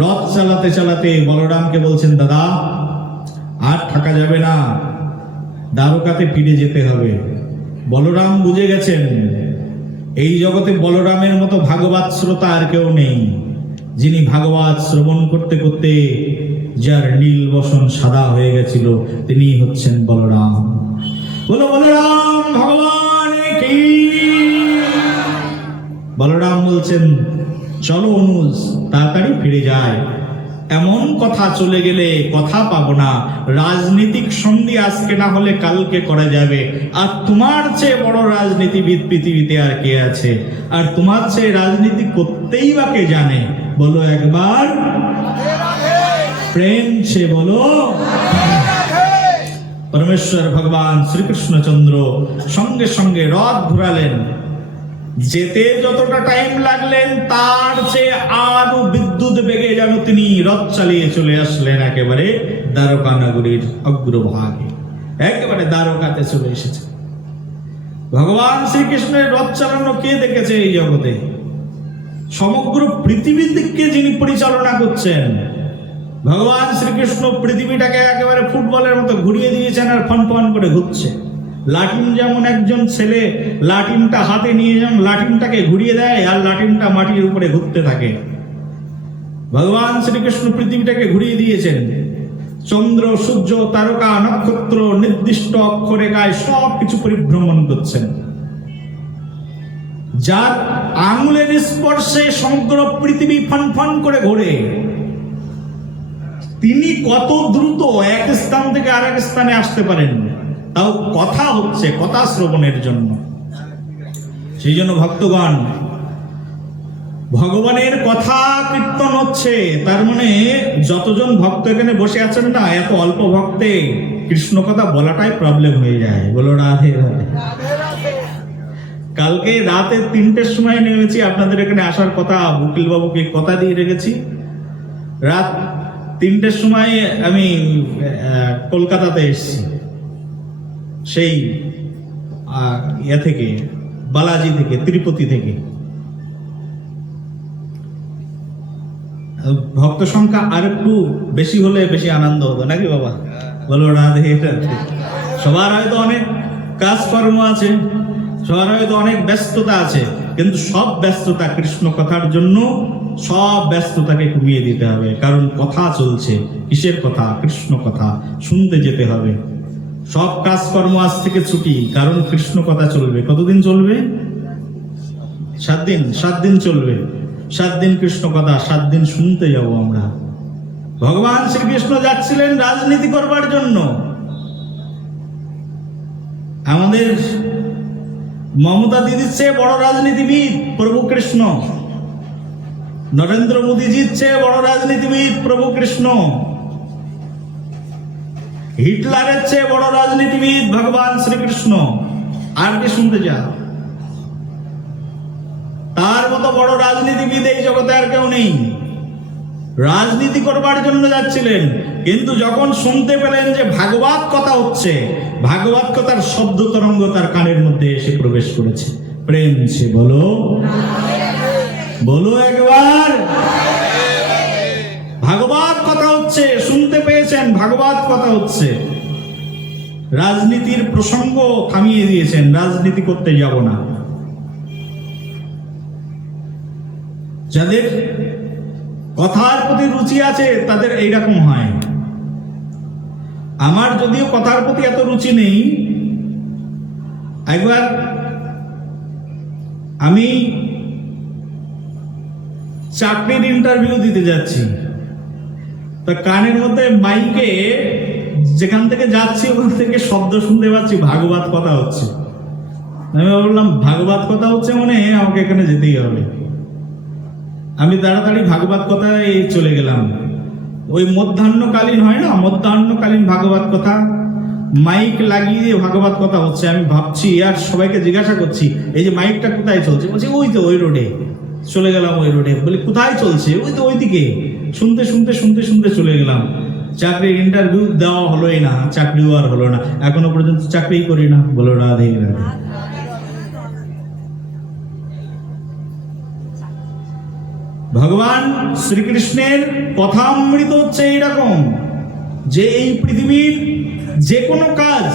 রথ চালাতে চালাতে বলরামকে বলছেন, দাদা আর থাকা যাবে না, দ্বারকাতে ফিরে যেতে হবে। বলরাম বুঝে গেছেন এই জগতে বলরামের মতো ভাগবত শ্রোতা আর কেউ নেই, যিনি ভাগবত শ্রবণ করতে করতে যার নীল বসন সাদা হয়ে গেছিল, তিনি হচ্ছেন বলরাম। বলো বলরাম ভগবান কি। বলরাম বলছেন, চলো অনুজ, তাড়াতাড়ি ফিরে যায়। এমন কথা চলে গেলে কথা পাবো না, রাজনীতিক সন্ধি আজকে না হলে কালকে করা যাবে। আর তোমার চেয়ে বড় রাজনীতিবিদ পৃথিবীতে আর কে আছে? আর তোমার চেয়ে রাজনীতি করতেই বা কে জানে? বলো একবার প্রেম সে বলো। পরমেশ্বর ভগবান শ্রীকৃষ্ণচন্দ্র সঙ্গে সঙ্গে রথ ঘুরালেন। যেতে যতটা টাইম লাগলেন তার চেয়ে আরো বিদ্যুৎ বেগে যেন তিনি রথ চালিয়ে চলে আসলেন একেবারে দ্বারকা নগরীর অগ্রভাগে, একেবারে দ্বারকাতে চলে এসেছে। ভগবান শ্রীকৃষ্ণের রথ চালানো কে দেখেছে এই জগতে? সমগ্র পৃথিবীকে যিনি পরিচালনা করছেন, ভগবান শ্রীকৃষ্ণ পৃথিবীটাকে একেবারে ফুটবলের মতো ঘুরিয়ে দিয়েছেন আর ফন ফন করে ঘুরছে। লাঠিম যেমন একজন ছেলে লাঠিমটা হাতে নিয়ে যেমন লাঠিমটাকে ঘুরিয়ে দেয় আর লাঠিমটা মাটির উপরে ঘুরতে থাকে, ভগবান শ্রীকৃষ্ণ পৃথিবীটাকে ঘুরিয়ে দিয়েছেন। চন্দ্র, সূর্য, তারকা, নক্ষত্র নির্দিষ্ট অক্ষরেখায় সবকিছু পরিভ্রমণ করছেন। যার আঙুলের স্পর্শে সমগ্র পৃথিবী ফন ফন করে ঘোরে, তিনি কত দ্রুত এক স্থান থেকে আরেক স্থানে আসতে পারেন, তাও কথা হচ্ছে, কথা শ্রবণের জন্য। সেই জন্য ভক্তগণ, ভগবানের কথা কীর্তন হচ্ছে, তার মানে যতজন ভক্ত এখানে বসে আছেন না, এত অল্প ভক্তে কৃষ্ণ কথা বলাটাই প্রবলেম হয়ে যায়। বলো রাধে রাধে। কালকে রাতে 3টের সময় নেমেছি, আপনাদের এখানে আসার কথা উকিল বাবুকে কথা দিয়ে রেখেছি। রাত 3টের সময় আমি কলকাতাতে এসেছি, সেই থেকে বালাজি থেকে, তিরুপতি থেকে। ভক্ত সংখ্যা আর একটু বেশি হলে বেশি আনন্দ হতো নাকি বাবা? বলো রাধে রাধে। সবার হয়তো অনেক কাজকর্ম আছে, সবার হয়তো অনেক ব্যস্ততা আছে, কিন্তু সব ব্যস্ততা কৃষ্ণ কথার জন্য, সব ব্যস্ততাকে কমিয়ে দিতে হবে। কারণ কথা চলছে। কিসের কথা? কৃষ্ণ কথা শুনতে যেতে হবে। সব কাজকর্ম আজ থেকে ছুটি, কারণ কৃষ্ণ কথা চলবে। কতদিন চলবে? 7 দিন। 7 দিন চলবে। 7 দিন কৃষ্ণ কথা, 7 দিন শুনতে যাব আমরা। ভগবান শ্রীকৃষ্ণ যাচ্ছিলেন রাজনীতি করবার জন্য। আমাদের মমতা দিদির চেয়ে বড় রাজনীতিবিদ প্রভু কৃষ্ণ, নরেন্দ্র মোদীজির চেয়ে বড় রাজনীতিবিদ প্রভু কৃষ্ণ, হিটলারের চেয়ে বড় রাজনীতিবিদ ভগবান শ্রীকৃষ্ণ। আর কি শুনতে চাও? তার মতো বড় রাজনীতিবিদ এই জগতে আর কেউ নেই। রাজনীতি করবার জন্য যাচ্ছিলেন, কিন্তু যখন শুনতে পেলেন যে ভাগবত কথা হচ্ছে, ভাগবত কথার শব্দ তরঙ্গ তার কানের মধ্যে এসে প্রবেশ করেছে। প্রেম সে বলো, বলো একবার। ভাগবত কথা হচ্ছে, শুনতে পেয়েছেন ভাগবত কথা হচ্ছে। রাজনীতির প্রসঙ্গ থামিয়ে দিয়েছেন, রাজনীতি করতে যাব না। যাদের কথার প্রতি রুচি আছে তাদের এইরকম হয়। আমার যদিও কথার প্রতি এত রুচি নেই। একবার আমি চাকরির ইন্টারভিউ দিতে যাচ্ছি, তা কানের মধ্যে মাইকে যেখান থেকে যাচ্ছি ওখান থেকে শব্দ শুনতে পাচ্ছি ভাগবত কথা হচ্ছে। আমি বললাম ভাগবত কথা হচ্ছে মানে আমাকে এখানে যেতেই হবে। আমি তাড়াতাড়ি ভাগবত কথায় চলে গেলাম। ওই মধ্যাহ্নকালীন হয় না, মধ্যাহ্নকালীন ভাগবত কথা, মাইক লাগিয়ে ভাগবত কথা হচ্ছে। আমি ভাবছি আর সবাইকে জিজ্ঞাসা করছি, এই যে মাইকটা কোথায় চলছে? বলছি ওই তো ওই রোডে। চলে গেলাম ওই রোডে। বলি কোথায় চলছে? ওই তো ওইদিকে। শুনতে শুনতে শুনতে শুনতে চলে গেলাম। চাকরির ইন্টারভিউ দেওয়া হলোই না, চাকরিও আর হলো না। এখনো পর্যন্ত চাকরি করি না। বলো রাধে রাধে। ভগবান শ্রীকৃষ্ণের কথামৃত হচ্ছে এইরকম যে এই পৃথিবীর যে কোনো কাজ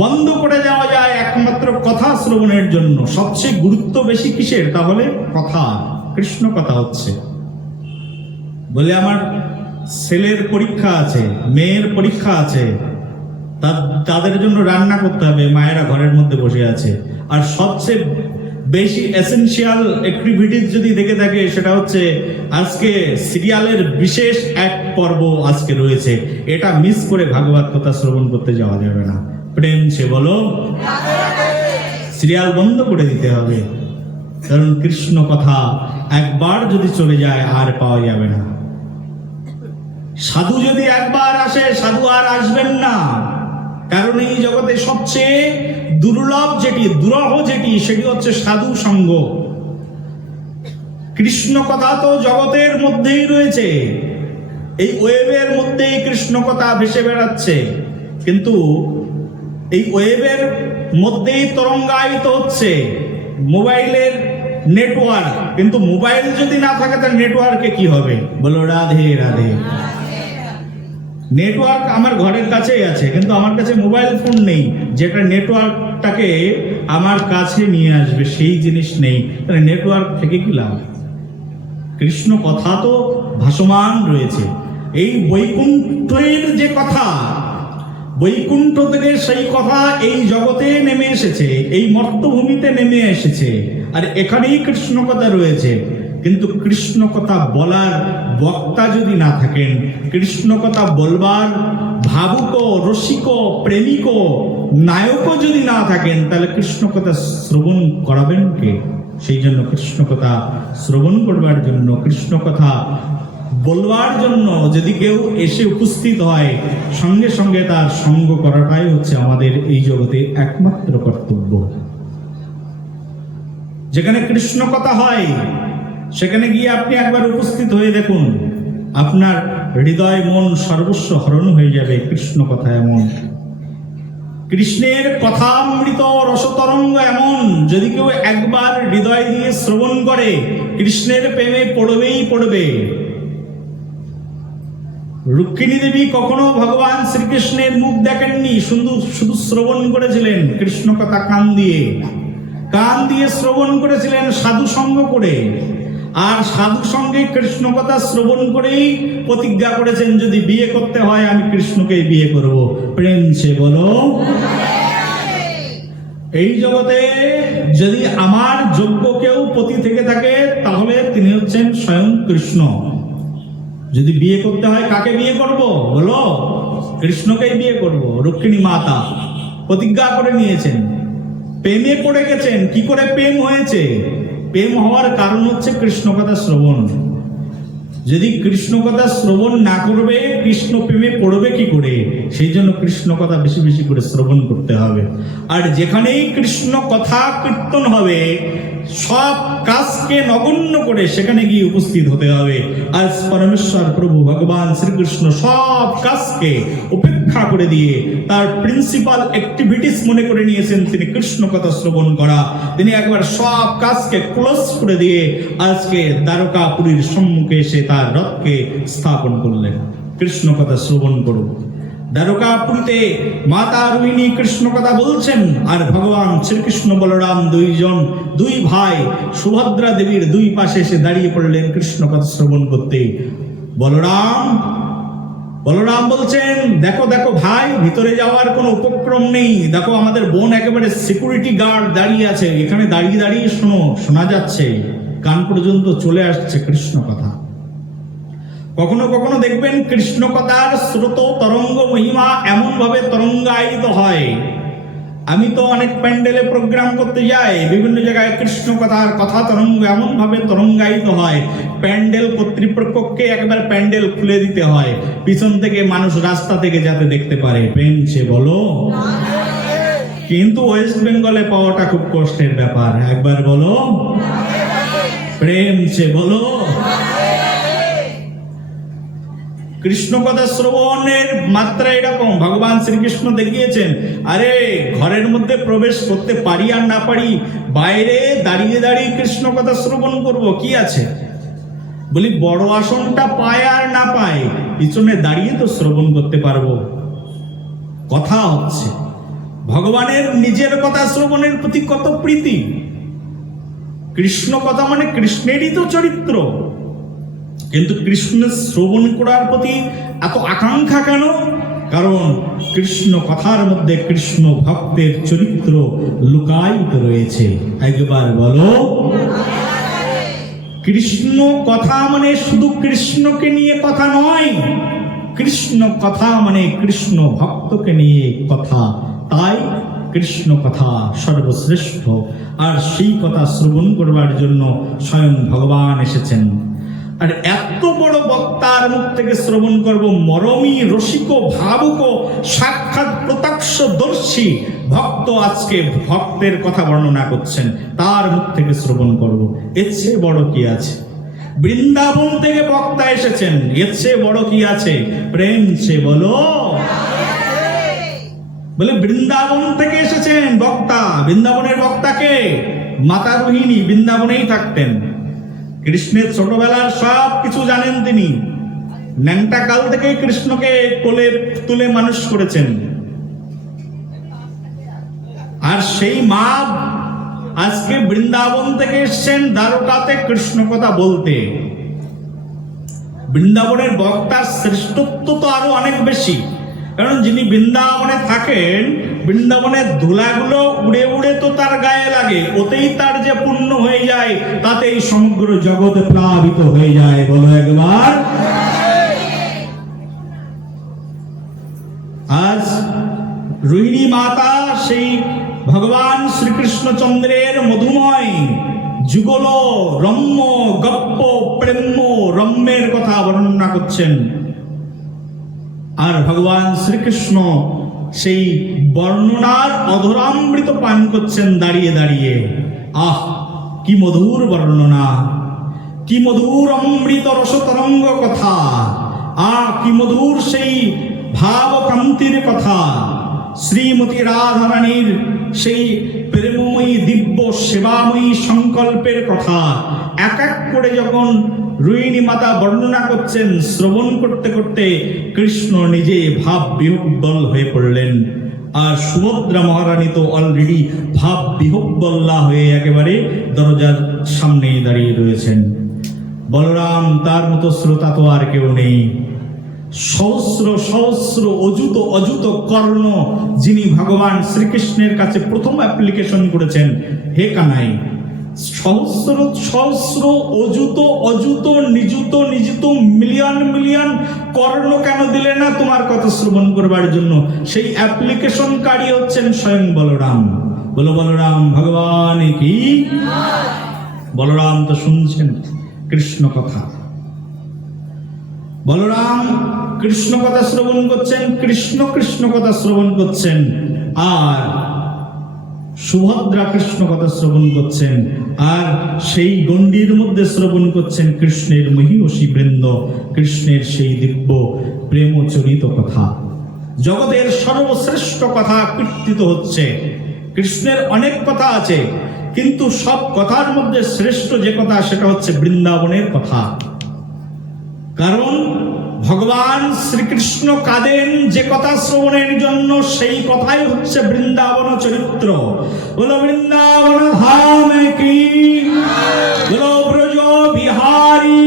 বন্ধ করে যাওয়া যায় একমাত্র কথা শ্রবণের জন্য। সবচেয়ে গুরুত্ব বেশি কিসের? তাহলে কথা, কৃষ্ণ কথা হচ্ছে। বলে আমার ছেলের পরীক্ষা আছে, মেয়ের পরীক্ষা আছে, তাদের জন্য রান্না করতে হবে, মায়েরা ঘরের মধ্যে বসে আছে। আর সবচেয়ে বেশি এসেনশিয়াল অ্যাক্টিভিটিস যদি দেখে থাকে সেটা হচ্ছে আজকে সিরিয়ালের বিশেষ এক পর্ব আজকে রয়েছে, এটা মিস করে ভাগবত কথা শ্রবণ করতে যাওয়া যাবে না। প্রেম সে বলো, সিরিয়াল বন্ধ করে দিতে হবে। কারণ কৃষ্ণ কথা একবার যদি চলে যায় আর পাওয়া যাবে না। সাধু যদি একবার আসে, সাধু আর আসবেন না। কারণ এই জগতে সবচেয়ে দুর্লভ যেটি, দুরহ যেটি, সেটি হচ্ছে সাধু সঙ্গ। কৃষ্ণ কথা তো জগতের মধ্যেই রয়েছে, এই ওয়েবের মধ্যেই কৃষ্ণ কথা ভেসে বেড়াচ্ছে, কিন্তু এই ওয়েবের মধ্যেই তরঙ্গায়িত হচ্ছে মোবাইলের নেটওয়ার্ক। কিন্তু মোবাইল যদি না থাকে তাহলে নেটওয়ার্কে কি হবে? বলো রাধে রাধে। নেটওয়ার্ক আমার ঘরের কাছেই আছে, কিন্তু আমার কাছে মোবাইল ফোন নেই যেটা নেটওয়ার্কটাকে আমার কাছে নিয়ে আসবে, সেই জিনিস নেই। তাহলে নেটওয়ার্ক থেকে কি লাভ? কৃষ্ণ কথা তো ভাসমান রয়েছে। এই বৈকুণ্ঠের যে কথা, বৈকুণ্ঠ থেকে সেই কথা এই জগতে নেমে এসেছে, এই মর্তভূমিতে নেমে এসেছে, আর এখানেই কৃষ্ণ কথা রয়েছে। কিন্তু কৃষ্ণ কথা বলার বক্তা যদি না থাকেন, কৃষ্ণ কথা বলবার ভাবুক, রসিক, প্রেমিক, নায়ক যদি না থাকেন, তাহলে কৃষ্ণ কথা শ্রবণ করাবেন কে? সেই জন্য কৃষ্ণ কথা শ্রবণ করবার জন্য, কৃষ্ণ কথা বলবার জন্য যদি কেউ এসে উপস্থিত হয়, সঙ্গে সঙ্গে তার সঙ্গ করাটাই হচ্ছে আমাদের এই জগতে একমাত্র কর্তব্য। যেখানে কৃষ্ণ কথা হয় সেখানে গিয়ে আপনি একবার উপস্থিত হয়ে দেখুন, আপনার হৃদয় মন সর্বস্ব হরণ হয়ে যাবে। কৃষ্ণ কথা এমন, কৃষ্ণের কথামৃত রসতরঙ্গ এমন, যদি কেউ একবার হৃদয় দিয়ে শ্রবণ করে, কৃষ্ণের প্রেমে পড়বেই পড়বে। রুক্মিণী দেবী কখনো ভগবান শ্রীকৃষ্ণের মুখ দেখেননি, শুধু শ্রবণ করেছিলেন কৃষ্ণ কথা কান দিয়ে শ্রবণ করেছিলেন, সাধু সঙ্গ করে। আর সাধু সঙ্গে কৃষ্ণ কথা শ্রবণ করেই প্রতিজ্ঞা করেছেন, যদি বিয়ে করতে হয় আমি কৃষ্ণকে বিয়ে করব। প্রেম সে বলো। এই জগতে যদি আমার যোগ্য কেউ পতি থেকে থাকে, তাহলে তিনি হচ্ছেন স্বয়ং কৃষ্ণ। যদি বিয়ে করতে হয় কাকে বিয়ে করব? বলো, কৃষ্ণকেই বিয়ে করব। রুক্মিণী মাতা প্রতিজ্ঞা করে নিয়েছেন, প্রেমে পড়ে গেছেন। কি করে প্রেম হয়েছে? প্রেম হওয়ার কারণ হচ্ছে কৃষ্ণ কথা শ্রবণ। যদি কৃষ্ণ কথা শ্রবণ না করবে, কৃষ্ণ প্রেমে পড়বে কি করে? সেই জন্য কৃষ্ণ কথা বেশি বেশি করে শ্রবণ করতে হবে। আর যেখানেই কৃষ্ণ কথা কীর্তন হবে, সব কাজকে নগণ্য করে সেখানে গিয়ে উপস্থিত হতে হবে। আজ পরমেশ্বর প্রভু ভগবান শ্রীকৃষ্ণ সব কাজকে উপেক্ষা করে দিয়ে তার প্রিন্সিপাল অ্যাক্টিভিটিস মনে করে নিয়েছেন তিনি কৃষ্ণ কথা শ্রবণ করা। তিনি একবার সব কাজকে ক্লোজ করে দিয়ে আজকে দ্বারকাপুরীর সম্মুখে এসে তার রথকে স্থাপন করলেন। কৃষ্ণ কথা শ্রবণ করুন। দ্বারকাপুরীতে মাতা রোহিণী কৃষ্ণ কথা বলছেন, আর ভগবান শ্রীকৃষ্ণ বলরাম দুই ভাই সুভদ্রা দেবীর দুই পাশে এসে দাঁড়িয়ে পড়লেন কৃষ্ণ কথা শ্রবণ করতে। বলরাম বলছেন, দেখো দেখো ভাই, ভিতরে যাওয়ার কোনো উপক্রম নেই। দেখো আমাদের বোন একেবারে সিকিউরিটি গার্ড দাঁড়িয়ে আছে, এখানে দাঁড়িয়ে দাঁড়িয়ে শোনা যাচ্ছে, কান পর্যন্ত চলে আসছে কৃষ্ণ কথা। কখনো কখনো দেখবেন কৃষ্ণ কথার স্রোত তরঙ্গ মহিমা এমন ভাবে তরঙ্গায়িত হয়। আমি তো অনেক প্যান্ডেলে প্রোগ্রাম করতে যাই, বিভিন্ন জায়গায় কৃষ্ণ কথার কথা তরঙ্গ এমন ভাবে তরঙ্গায়িত হয়, প্যান্ডেল কর্তৃপক্ষকে একবার প্যান্ডেল খুলে দিতে হয়, পিছন থেকে মানুষ রাস্তা থেকে যাতে দেখতে পারে। প্রেম সে বলো। কিন্তু ওয়েস্ট বেঙ্গলে পাওয়াটা খুব কষ্টের ব্যাপার। একবার বলো, প্রেম সে বলো। কৃষ্ণ কথা শ্রবণের মাত্রা এরকম, ভগবান শ্রীকৃষ্ণ দেখিয়েছেন। আরে ঘরের মধ্যে প্রবেশ করতে পারি আর না পারি, বাইরে দাঁড়িয়ে দাঁড়িয়ে কৃষ্ণ কথা শ্রবণ করব, কি আছে? বলি বড় আসনটা পায় আর না পায়, পিছনে দাঁড়িয়ে তো শ্রবণ করতে পারবো। কথা হচ্ছে ভগবানের নিজের কথা শ্রবণের প্রতি কত প্রীতি। কৃষ্ণ কথা মানে কৃষ্ণেরই তো চরিত্র, কিন্তু কৃষ্ণ শ্রবণ করার প্রতি এত আকাঙ্ক্ষা কেন? কারণ কৃষ্ণ কথার মধ্যে কৃষ্ণ ভক্তের চরিত্র লুকায়িত রয়েছে। একবার বলো, কৃষ্ণ কথা মানে শুধু কৃষ্ণকে নিয়ে কথা নয়, কৃষ্ণ কথা মানে কৃষ্ণ ভক্তকে নিয়ে কথা। তাই কৃষ্ণ কথা সর্বশ্রেষ্ঠ, আর সেই কথা শ্রবণ করবার জন্য স্বয়ং ভগবান এসেছেন। আর এত বড় বক্তা বক্তার মুখ থেকে শ্রবণ করব, মরমী রসিক ভাবুক সাক্ষাৎ প্রত্যক্ষদর্শী ভক্ত আজকে ভক্তের কথা বর্ণনা করছেন, তার মুখ থেকে শ্রবণ করব। এর চেয়ে বড় কি আছে? বৃন্দাবন থেকে বক্তা এসেছেন, এর চেয়ে বড় কি আছে? প্রেম সে বলো, বলে বৃন্দাবন থেকে এসেছেন বক্তা। বৃন্দাবনের বক্তাকে মাতা রোহিণী বৃন্দাবনেই থাকতেন, কৃষ্ণের ছোটবেলার সব কিছু জানেন তিনি। ন্যাংটা কাল থেকে কৃষ্ণকে কোলে তুলে মানুষ করেছেন। আর সেই মা আজকে বৃন্দাবন থেকে এসেছেন দ্বারকাতে কৃষ্ণ কথা বলতে। বৃন্দাবনের বক্তার শ্রেষ্ঠত্ব তো আরো অনেক বেশি, কারণ যিনি বৃন্দাবনে থাকেন, বৃন্দাবনের ধুলাগুলো উড়ে উড়ে তো তার গায়ে লাগে, ওতেই তার যে পুণ্য হয়ে যায়, তাতেই সমগ্র জগৎ প্লাবিত হয়ে যায়। বলো একবার। আজ রোহিণী মাতা সেই ভগবান শ্রীকৃষ্ণচন্দ্রের মধুময় যুগল রম্য গপ্প প্রেম্য রম্যের কথা বর্ণনা করছেন। আর ভগবান শ্রীকৃষ্ণ সেই বর্ণনার অধরামৃত পান করছেন দাঁড়িয়ে দাঁড়িয়ে। আহ, কি মধুর বর্ণনা, কি মধুর অমৃত রসতরঙ্গ কথা, কি মধুর সেই ভাবকান্তির কথা। শ্রীমতী রাধারানীর সেই প্রেমময়ী দিব্য সেবাময়ী সংকল্পের কথা এক এক করে যখন রোহিণী মাতা বর্ণনা করছেন, শ্রবণ করতে করতে কৃষ্ণ নিজে ভাব বিহ্বল হয়ে পড়লেন। আর সুভদ্রা মহারানী তো অলরেডি ভাব বিহ্বল্লা হয়ে একেবারে দরজার সামনেই দাঁড়িয়ে রয়েছেন। বলরাম তার মতো শ্রোতা তো আর কেউ নেই। সহস্র সহস্র অযুত অযুত কর্ণ যিনি ভগবান শ্রীকৃষ্ণের কাছে প্রথম অ্যাপ্লিকেশন করেছেন, হে কানাই, সহস্র সহস্র অযুত অযুত নিযুত নিযুত মিলিয়ন মিলিয়ন কর্ণ কেন দিলে না তোমার কথা শ্রবণ করবার জন্য? সেই অ্যাপ্লিকেশনকারী হচ্ছেন স্বয়ং বলরাম। বলো বলরাম ভগবান কি। বলরাম তো শুনছেন কৃষ্ণ কথা, বলরাম কৃষ্ণ কথা শ্রবণ করছেন, কৃষ্ণ কৃষ্ণ কথা শ্রবণ করছেন, আর সুভদ্রা কৃষ্ণ কথা শ্রবণ করছেন। আর সেই গণ্ডির মধ্যে শ্রবণ করছেন কৃষ্ণের মহীয়সী বৃন্দ, কৃষ্ণের সেই দিব্য প্রেমচরিত কথা। জগতের সর্বশ্রেষ্ঠ কথা কীর্তিত হচ্ছে। কৃষ্ণের অনেক কথা আছে, কিন্তু সব কথার মধ্যে শ্রেষ্ঠ যে কথা সেটা হচ্ছে বৃন্দাবনের কথা। কারণ ভগবান শ্রীকৃষ্ণ কাঁদেন যে কথা শ্রবণের জন্য, সেই কথাই হচ্ছে বৃন্দাবন চরিত্র। বলো বৃন্দাবন ধাম কি, বলো ব্রজ বিহারী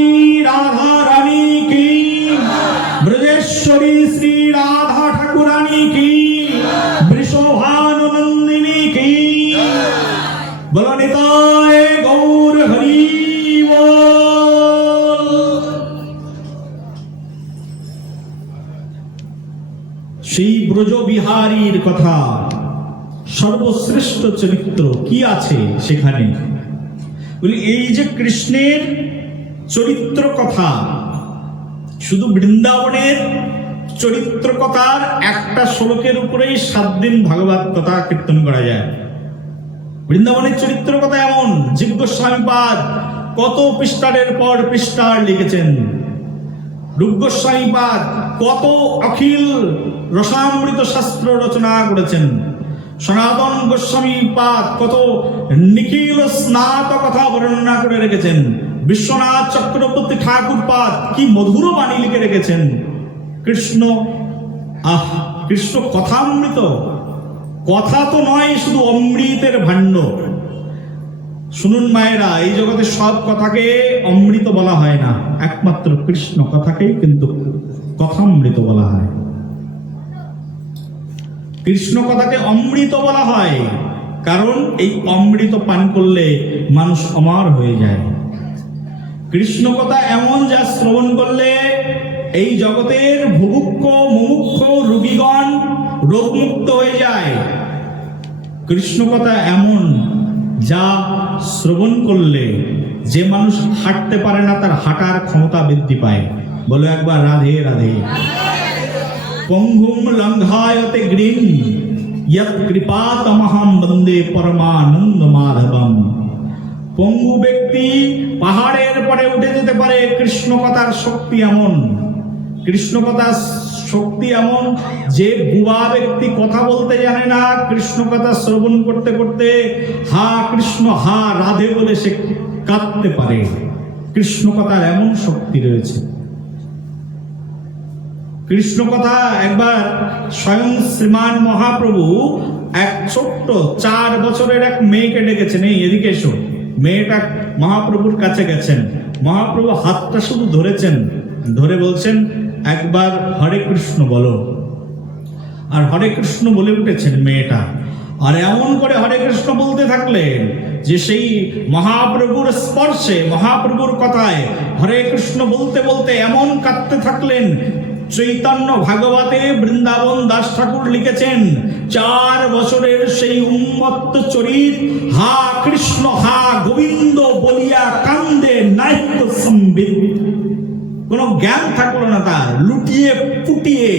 রাধা রানী কি, ব্রজেশ্বরী শ্রী রাধা ঠাকুরানী কি, বৃষভানুনন্দিনী কি। বলো নিতাই গৌর হরি বল। সেই ব্রজবিহারীর কথা, সর্বশ্রেষ্ঠ চরিত্র কি আছে সেখানে? বলি এই যে কৃষ্ণের চরিত্র কথা, শুধু বৃন্দাবনের চরিত্র কথার একটা শ্লোকের উপরেই 7 দিন ভাগবত কথা কীর্তন করা যায়। বৃন্দাবনের চরিত্র কথা এমন, জিজ্ঞাস্বামীপাদ কত পৃষ্ঠারের পর পৃষ্ঠার লিখেছেন, রূপগোস্বামীপাদ কত অখিল রসামৃত শাস্ত্র রচনা করেছেন, সনাতন গোস্বামীপাদ কত নিখিল স্নাত কথা বর্ণনা করে রেখেছেন, বিশ্বনাথ চক্রবর্তী ঠাকুরপাদ কি মধুর বাণী লিখে রেখেছেন। কৃষ্ণ, কৃষ্ণ কথামৃত। কথা তো নয়, শুধু অমৃতের ভাণ্ড। শুনুন মায়েরা, এই জগতে সব কথাকে অমৃত বলা হয় না, একমাত্র কৃষ্ণ কথাকেই কিন্তু কথামৃত বলা হয়। কৃষ্ণ কথাকে অমৃত বলা হয়, কারণ এই অমৃত পান করলে মানুষ অমর হয়ে যায়। কৃষ্ণ কথা এমন, যা শ্রবণ করলে এই জগতের ভুভুক্ষ মুমুক্ষ রোগীগণ রোগমুক্ত হয়ে যায়। কৃষ্ণ কথা এমন, যা শ্রবণ করলে যে মানুষ হাঁটতে পারে না তার হাঁটার ক্ষমতা বৃদ্ধি পায়। বলো একবার রাধে রাধে। পঙ্গুম লঙ্ঘায়তে গিরিম ইয়ৎ কৃপাতমহং বন্দে পরমানন্দ মাধবম। পঙ্গু ব্যক্তি পাহাড়ের পরে উঠে যেতে পারে, কৃষ্ণ কথার শক্তি এমন, কৃষ্ণ কথার শক্তি এমন যে বুয়া ব্যক্তি কথা বলতে জানে না, কৃষ্ণ কথা শ্রবণ করতে করতে হা কৃষ্ণ হা রাধে বলে সে কাঁদতে পারে। কৃষ্ণ কথার এমন শক্তি রয়েছে। কৃষ্ণ কথা একবার স্বয়ং শ্রীমান মহাপ্রভু এক ছোট্ট 4 বছরের এক মেয়েকে ডেকেছেন, এই এদিকে এসো। মেয়েটা মহাপ্রভুর কাছে গেছেন, মহাপ্রভু হাতটা শুধু ধরেছেন, ধরে বলছেন একবার হরে কৃষ্ণ বলো। আর হরে কৃষ্ণ বলে উঠেছেন মেয়েটা, আর এমন করে হরে কৃষ্ণ বলতে থাকলেন যে সেই মহাপ্রভুর স্পর্শে, মহাপ্রভুর কথায় হরে কৃষ্ণ বলতে বলতে এমন কাঁদতে থাকলেন। চৈতন্য ভাগবতে বৃন্দাবন দাস ঠাকুর লিখেছেন 4 বছরের সেই উন্মত্ত চরিত হা কৃষ্ণ হা গোবিন্দ বলিয়া কান্দে নাইক সম্বিত। কোনো জ্ঞান থাকলো না তার, লুটিয়ে পুটিয়ে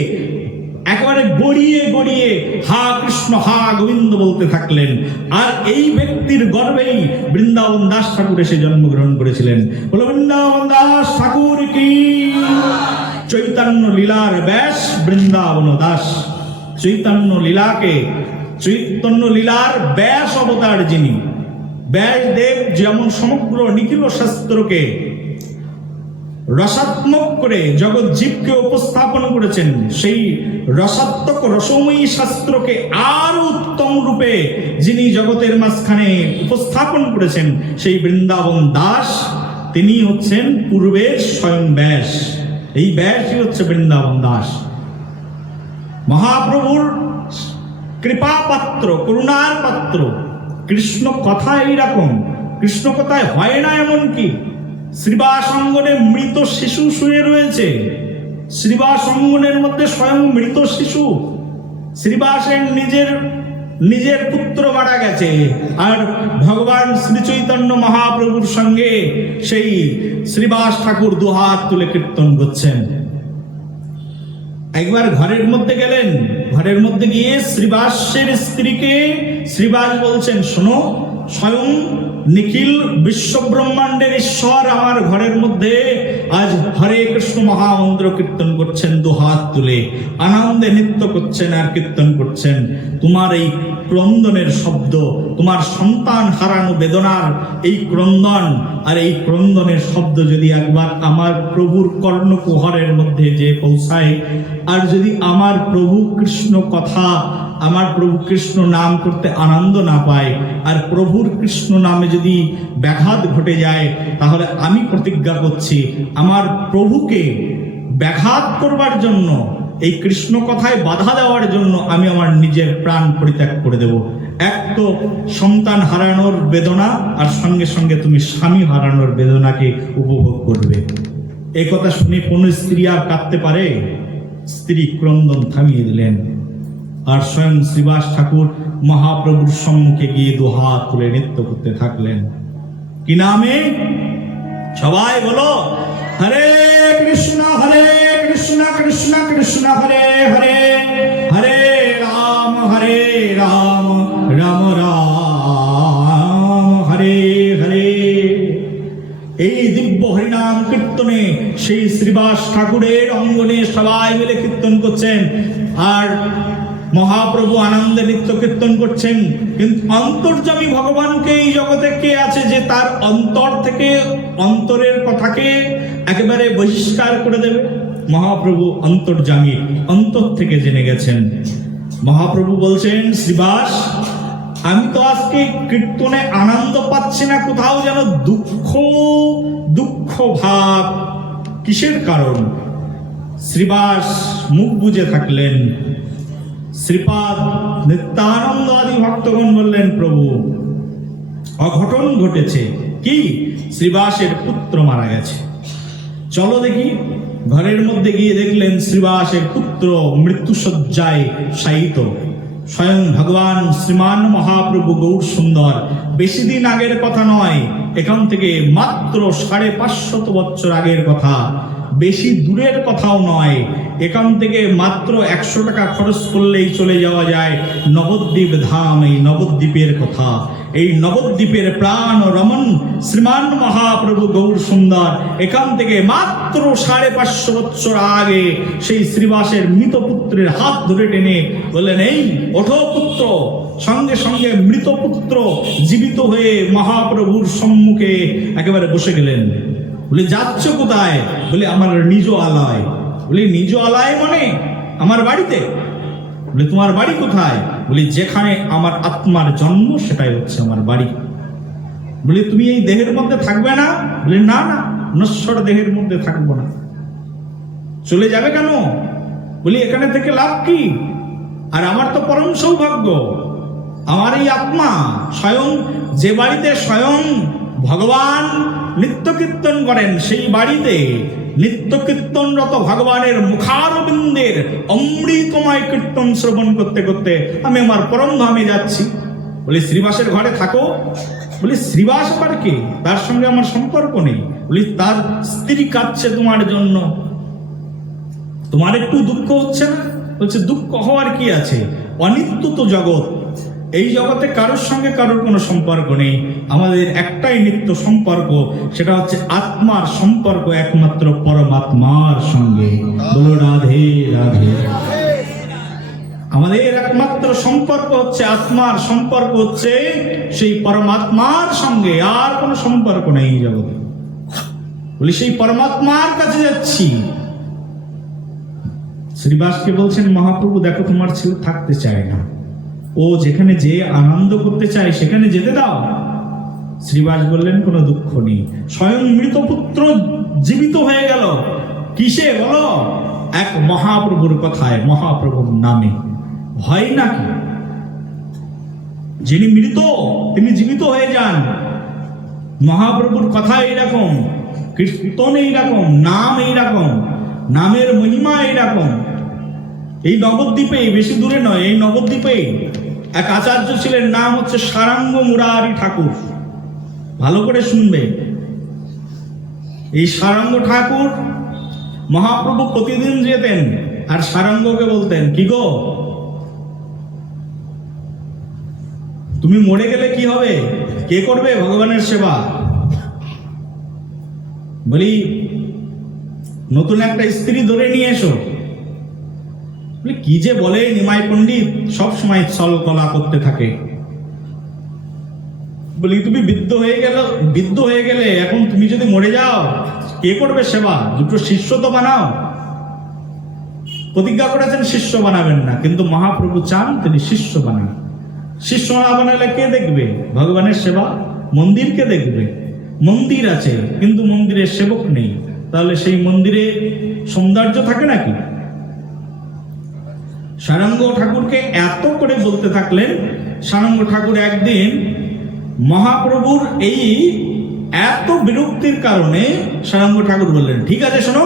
একেবারে গড়িয়ে গড়িয়ে হা কৃষ্ণ হা গোবিন্দ বলতে থাকলেন। আর এই ব্যক্তির গর্ভেই বৃন্দাবন দাস ঠাকুর এসে জন্মগ্রহণ করেছিলেন। বলো বৃন্দাবন দাস ঠাকুর কি। চৈতন্য লীলার ব্যাস বৃন্দাবন দাস। চৈতন্য লীলার ব্যাস অবতার যিনি, ব্যাসদেব যেমন সমগ্র নিখিল শাস্ত্রকে রসাত্মক করে জগৎ জীবকে উপস্থাপন করেছেন, সেই রসাত্মক রসময়ী শাস্ত্রকে আরো উত্তম রূপে যিনি জগতের মাঝখানে উপস্থাপন করেছেন সেই বৃন্দাবন দাস, তিনি হচ্ছেন পূর্বের স্বয়ং ব্যাস। এই ব্যাসই হচ্ছে বৃন্দাবন দাস। মহাপ্রভুর কৃপা পাত্র, করুণার পাত্র। কৃষ্ণ কথা এইরকম, কৃষ্ণ কথায় হয় না এমন কি। শ্রীবাস অঙ্গনে মৃত শিশু শুয়ে রয়েছে, শ্রীবাস অঙ্গনের মধ্যে স্বয়ং মৃত শিশু। শ্রীবাসের নিজের পুত্র মারা গেছে, আর ভগবান শ্রী চৈতন্য মহাপ্রভুর সঙ্গে সেই শ্রীবাস ঠাকুর দুহাত তুলে কীর্তন করছেন। একবার ঘরের মধ্যে গেলেন, ঘরের মধ্যে গিয়ে শ্রীবাসের স্ত্রীকে শ্রীবাস বলছেন, শোনো, স্বয়ং নিখিল বিশ্ব ব্রহ্মাণ্ডের ঈশ্বর আমার ঘরের মধ্যে আজ হরে কৃষ্ণ মহামন্ত্র কীর্তন করছেন, দুহাত তুলে আনন্দে নৃত্য করছেন আর কীর্তন করছেন। তোমার এই ক্রন্দনের শব্দ, তোমার সন্তান হারানো বেদনার এই ক্রন্দন, আর এই ক্রন্দনের শব্দ যদি একবার আমার প্রভুর কর্ণকুহরের মধ্যে যে পৌঁছায়, আর যদি আমার প্রভু কৃষ্ণ কথা, আমার প্রভু কৃষ্ণ নাম করতে আনন্দ না পায়, আর প্রভুর কৃষ্ণ নামে যদি ব্যাঘাত ঘটে যায়, তাহলে আমি প্রতিজ্ঞা করছি আমার প্রভুকে ব্যাঘাত করবার জন্য, এই কৃষ্ণ কথায় বাধা দেওয়ার জন্য আমি আমার নিজের প্রাণ পরিত্যাগ করে দেব। এক তো সন্তান হারানোর বেদনা, আর সঙ্গে সঙ্গে তুমি স্বামী হারানোর বেদনাকে উপভোগ করবে। এই কথা শুনে কোন স্ত্রী আর কাঁদতে পারে? স্ত্রী ক্রন্দন থামিয়ে দিলেন, আর স্বয়ং শ্রীবাস ঠাকুর মহাপ্রভুর সম্মুখে গিয়ে দুহাত তুলে নৃত্য করতে থাকলেন। কি নামে? সবাই বলো, হরে কৃষ্ণ কৃষ্ণ কৃষ্ণ হরে হরে, হরে রাম রাম রাম হরে হরে। এই দিব্য হরিনাম কীর্তনে সেই শ্রীবাস ঠাকুরের অঙ্গনে সবাই মিলে কীর্তন করছেন, আর মহাপ্রভু আনন্দে নিত্য কীর্তন করছেন। কিন্তু অন্তর্যামী ভগবানকে এই জগতে কে আছে যে তার অন্তর থেকে অন্তরের কথাকে একেবারে বহিষ্কার করে দেবে? মহাপ্রভু অন্তর্যামী, অন্তর থেকে জেনে গেছেন। মহাপ্রভু বলছেন, শ্রীবাস, আমি তো আজকে কীর্তনে আনন্দ পাচ্ছি না, কোথাও যেন দুঃখ ভাব। কিসের কারণ? শ্রীবাস মুখ বুজে থাকলেন। শ্রীপাদ নিত্যানন্দ আদি ভক্তগণ বললেন, প্রভু, অঘটন ঘটেছে। কি? শ্রীবাসের পুত্র মারা গেছে। চলো দেখি। ঘরের মধ্যে গিয়ে দেখলেন শ্রীবাসের পুত্র মৃত্যুশয্যায় শায়িত। স্বয়ং ভগবান শ্রীমান মহাপ্রভু গৌর সুন্দর, বেশি দিন আগের কথা নয়, এখান থেকে মাত্র 550 বছর আগের কথা, বেশি দূরের কথাও নয়, এখান থেকে মাত্র 100 টাকা খরচ করলেই চলে যাওয়া যায় নবদ্বীপ ধাম। এই নবদ্বীপের কথা, এই নবদ্বীপের প্রাণ রমন শ্রীমান মহাপ্রভু গৌর সুন্দর এখান থেকে মাত্র 550 বৎসর আগে সেই শ্রীবাসের মৃত পুত্রের হাত ধরে টেনে বললেন, এই ওঠো পুত্র। সঙ্গে সঙ্গে মৃত পুত্র জীবিত হয়ে মহাপ্রভুর সম্মুখে একেবারে বসে গেলেন। বলে, যাচ্ছ কোথায়? বলে, আমার নিজ আলয়। বলে, নিজ আলয় মানে আমার বাড়িতে? বলে, তোমার বাড়ি কোথায়? বলি, যেখানে আমার আত্মার জন্ম সেটাই হচ্ছে আমার বাড়ি। বলি, তুমি এই দেহের মধ্যে থাকবে না? বলি, না না, নশ্বর দেহের মধ্যে থাকবো না। চলে যাবে কেন? বলি, এখানে থেকে লাভ কি? আর আমার তো পরম সৌভাগ্য, আমার এই আত্মা স্বয়ং যে বাড়িতে স্বয়ং ভগবান নিত্য কীর্তন করেন, সেই বাড়িতে নিত্য কীর্তনরত ভগবানের মুখারবিন্দের অমৃতময় কীর্তন শ্রবণ করতে করতে আমি আমার পরম ধামে যাচ্ছি। বলি, শ্রীবাসের ঘরে থাকো? বলি, শ্রীবাস আবার কে? তার সঙ্গে আমার সম্পর্ক নেই। বলি, তার স্ত্রী কাঁদছে তোমার জন্য, তোমার একটু দুঃখ হচ্ছে না? বলছে, দুঃখ হওয়ার কি আছে, অনিত্য তো জগৎ, এই জগতে কারোর সঙ্গে কারোর কোনো সম্পর্ক নেই। আমাদের একটাই নিত্য সম্পর্ক, সেটা হচ্ছে আত্মার সম্পর্ক একমাত্র পরমাত্মার সঙ্গে। বলো রাধে রাধে। আমাদের একমাত্র সম্পর্ক হচ্ছে আত্মার সম্পর্ক হচ্ছে সেই পরমাত্মার সঙ্গে, আর কোনো সম্পর্ক নেই জগতে। বলি, সেই পরমাত্মার কাছে যাচ্ছি। শ্রীবাসকে বলছেন, মহাপ্রভু দেখো, তোমার ছেলে থাকতে চায় না, ও যেখানে যে আনন্দ করতে চায় সেখানে যেতে দাও। শ্রীবাস বললেন, কোনো দুঃখ নেই, স্বয়ং মৃতপুত্র জীবিত হয়ে গেল। কিসে বলো? এক মহাপ্রভুর কথায়, মহাপ্রভুর নামে। হয় নাকি? যিনি মৃত তিনি জীবিত হয়ে যান। মহাপ্রভুর কথা এইরকম, কীর্তন এইরকম, নাম এইরকম, নামের মহিমা এইরকম। এই নবদ্বীপে, বেশি দূরে নয়, এই নবদ্বীপে এক আচার্য ছিলেন, নাম হচ্ছে সারাঙ্গ মুরারি ঠাকুর। ভালো করে শুনবে। এই সারাঙ্গ ঠাকুর মহাপ্রভু প্রতিদিন যেতেন আর সারাঙ্গকে বলতেন, কি গো, তুমি মরে গেলে কি হবে? কে করবে ভগবানের সেবা? বলি, নতুন একটা স্ত্রী ধরে নিয়ে এসো। কি যে বলে নিমাই পণ্ডিত, সব সময় ছল কলা করতে থাকে। বলি, তুমি বৃদ্ধ হয়ে গেলে এখন তুমি যদি মরে যাও, কে করবে সেবা? দুটো শিষ্য তো বানাও। প্রতিজ্ঞা করেছেন শিষ্য বানাবেন না, কিন্তু মহাপ্রভু চান তিনি শিষ্য বানান। শিষ্য না বানালে কে দেখবে ভগবানের সেবা? মন্দিরকে দেখবে। মন্দির আছে কিন্তু মন্দিরের সেবক নেই, তাহলে সেই মন্দিরে সৌন্দর্য থাকে নাকি? সারাঙ্গ ঠাকুরকে এত করে বলতে থাকলেন। সারাঙ্গ ঠাকুর একদিন মহাপ্রভুর এই এত বিরক্তির কারণে সারাঙ্গ ঠাকুর বললেন, ঠিক আছে শোনো।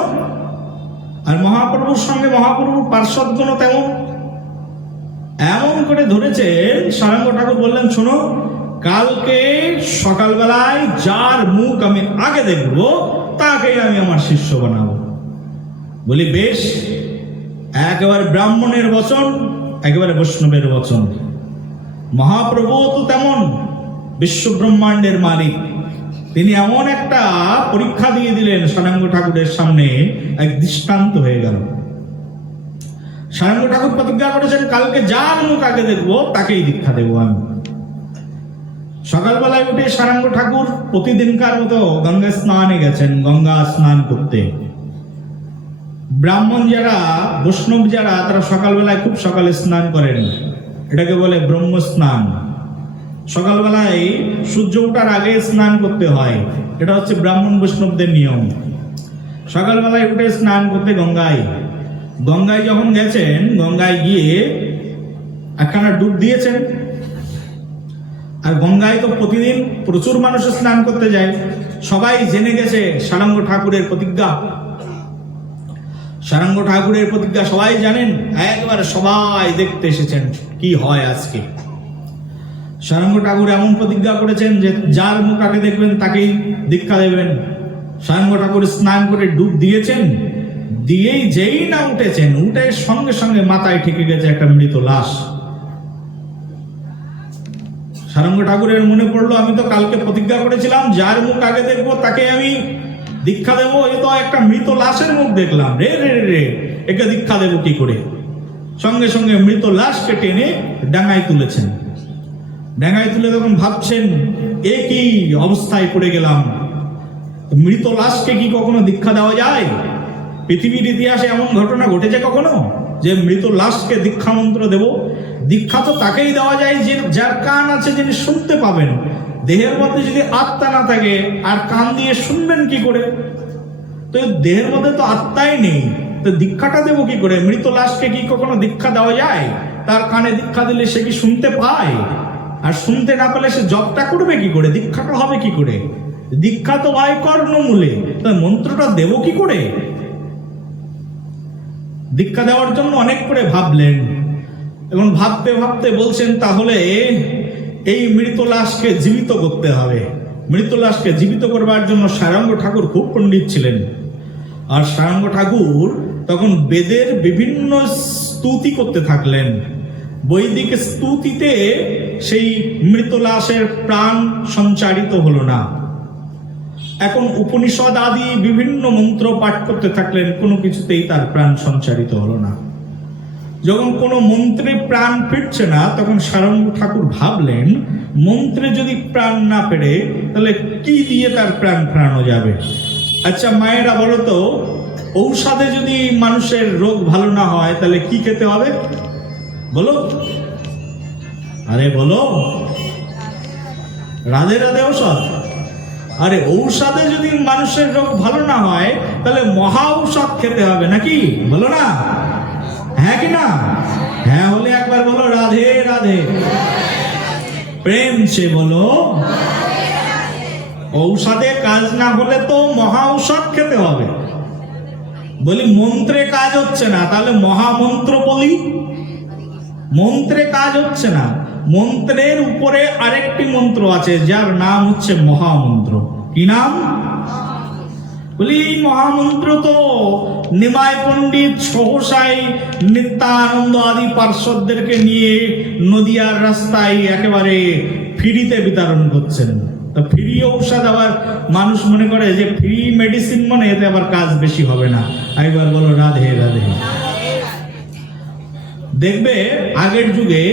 আর মহাপ্রভুর সঙ্গে মহাপ্রভুর পার্শ্বদগণ তেমন, এমন করে ধরেছেন। সারাঙ্গ ঠাকুর বললেন, শোনো, কালকে সকালবেলায় যার মুখ আমি আগে দেখব তাকেই আমি আমার শিষ্য বানাবো। বলি, বেশ। একেবারে ব্রাহ্মণের বচন, একেবারে বৈষ্ণবের বচন। মহাপ্রভু তো তেমন, বিশ্ব ব্রহ্মাণ্ডের মালিক। তিনি এমন একটা পরীক্ষা দিয়ে দিলেন সারাঙ্গ ঠাকুরের সামনে, এক দৃষ্টান্ত হয়ে গেল। সারাঙ্গ ঠাকুর প্রতিজ্ঞা করেছেন, কালকে যার মুখ আগে দেখবো তাকেই দীক্ষা দেবো আমি। সকালবেলায় উঠে সারাঙ্গ ঠাকুর প্রতিদিনকার মতো গঙ্গা স্নানে গেছেন, গঙ্গা স্নান করতে। ব্রাহ্মণ যারা, বৈষ্ণব যারা, তারা সকালবেলায় খুব সকালে স্নান করেন, এটাকে বলে ব্রহ্ম স্নান। সকালবেলায় সূর্য ওঠার আগে স্নান করতে হয়, এটা হচ্ছে ব্রাহ্মণ বৈষ্ণবদের নিয়ম। সকালবেলায় উঠে স্নান করতে গঙ্গায় যখন গেছেন, গঙ্গায় গিয়ে একখানা ডুব দিয়েছেন। আর গঙ্গায় তো প্রতিদিন প্রচুর মানুষ স্নান করতে যায়, সবাই জেনে গেছে সারাঙ্গ ঠাকুরের প্রতিজ্ঞা। সারাঙ্গ ঠাকুরের প্রতিজ্ঞা সবাই জানেন, একবারে সবাই দেখতে এসেছেন কি হয় আজকে। সারাঙ্গ ঠাকুর এমন প্রতিজ্ঞা করেছেন যে যার মুখ আগে দেখবেন তাকেই দীক্ষা দেবেন। সারঙ্গ ঠাকুর স্নান করে ডুব দিয়েছেন, দিয়েই যেই না উঠেছেন, উঠে সঙ্গে সঙ্গে মাথায় ঠেকে গেছে একটা মৃত লাশ। সারঙ্গ ঠাকুরের মনে পড়লো, আমি তো কালকে প্রতিজ্ঞা করেছিলাম যার মুখ আগে দেখবো তাকে আমি দীক্ষা দেবো, এ তো একটা মৃত লাশের মুখ দেখলাম, রে রে রে, একে দীক্ষা দেবো কি করে? সঙ্গে সঙ্গে মৃত লাশকে টেনে ডাঙায় তুলেছেন। ডাঙায় তুলে তখন ভাবছেন, এ কি অবস্থায় পড়ে গেলাম, মৃত লাশকে কি কখনো দীক্ষা দেওয়া যায়? পৃথিবীর ইতিহাসে এমন ঘটনা ঘটেছে কখনো যে মৃত লাশকে দীক্ষা মন্ত্র দেব? দীক্ষা তো তাকেই দেওয়া যায় যে যার কান আছে, যিনি শুনতে পাবেন। দেহের মধ্যে যদি আত্মা না থাকে আর কান দিয়ে শুনবেন কি করে? তো দেহের মধ্যে তো আত্মাই নেই, তো দীক্ষাটা দেবো কি করে? মৃত লাশকে কি কখনো দীক্ষা দেওয়া যায়? তার কানে দীক্ষা দিলে সে কি শুনতে পায়? আর শুনতে না পেলে সে জপটা করবে কি করে? দীক্ষাটা হবে কি করে? দীক্ষা তো ভাই কর্ণমূলে, তাই মন্ত্রটা দেবো কি করে? দীক্ষা দেওয়ার জন্য অনেক করে ভাবলেন। এখন ভাবতে ভাবতে বলছেন, তাহলে এই মৃত লাশকে জীবিত করতে হবে। মৃত লাশকে জীবিত করবার জন্য সারঙ্গ ঠাকুর খুব পণ্ডিত ছিলেন। আর সারঙ্গ ঠাকুর তখন বেদের বিভিন্ন স্তুতি করতে থাকলেন। বৈদিক স্তুতিতে সেই মৃত লাশের প্রাণ সঞ্চারিত হলো না। এখন উপনিষদ আদি বিভিন্ন মন্ত্র পাঠ করতে থাকলেন, কোনো কিছুতেই তার প্রাণ সঞ্চারিত হলো না। যখন কোনো মন্ত্রে প্রাণ ফিরছে না, তখন সারঙ্গ ঠাকুর ভাবলেন, মন্ত্রে যদি প্রাণ না ফেরে তাহলে কি দিয়ে তার প্রাণ ফেরানো যাবে? আচ্ছা মায়েরা বলো তো, ঔষধে যদি মানুষের রোগ ভালো না হয় তাহলে কি খেতে হবে? বলো, আরে বলো, রাধে রাধে ঔষধ। আরে ঔষধে যদি মানুষের রোগ ভালো না হয় তাহলে মহা ঔষধ খেতে হবে নাকি? বলো না, হ্যাঁ কি না? হ্যাঁ হলে একবার বলো রাধে রাধে, প্রেম সে বলো। ঔষধে কাজ না হলে তো মহা ঔষধ খেতে হবে। বলি মন্ত্রে কাজ হচ্ছে না, তাহলে মহামন্ত্র বলি। মন্ত্রে কাজ হচ্ছে না, মন্ত্রের উপরে আরেকটি মন্ত্র আছে যার নাম হচ্ছে মহামন্ত্র। কি নাম? বলি এই মহামন্ত্র তো নিমাই পণ্ডিত সহসাই নিত্যানন্দ আদি পার্শ্বদেরকে নিয়ে নদিয়ার রাস্তায় একেবারে ফ্রিতে বিতরণ করছেন। তা ফ্রি ঔষধ আবার মানুষ মনে করে যে ফ্রি মেডিসিন মানে এতে আবার কাজ বেশি হবে না। একবার বলো রাধে রাধে। দেখবে আগের যুগে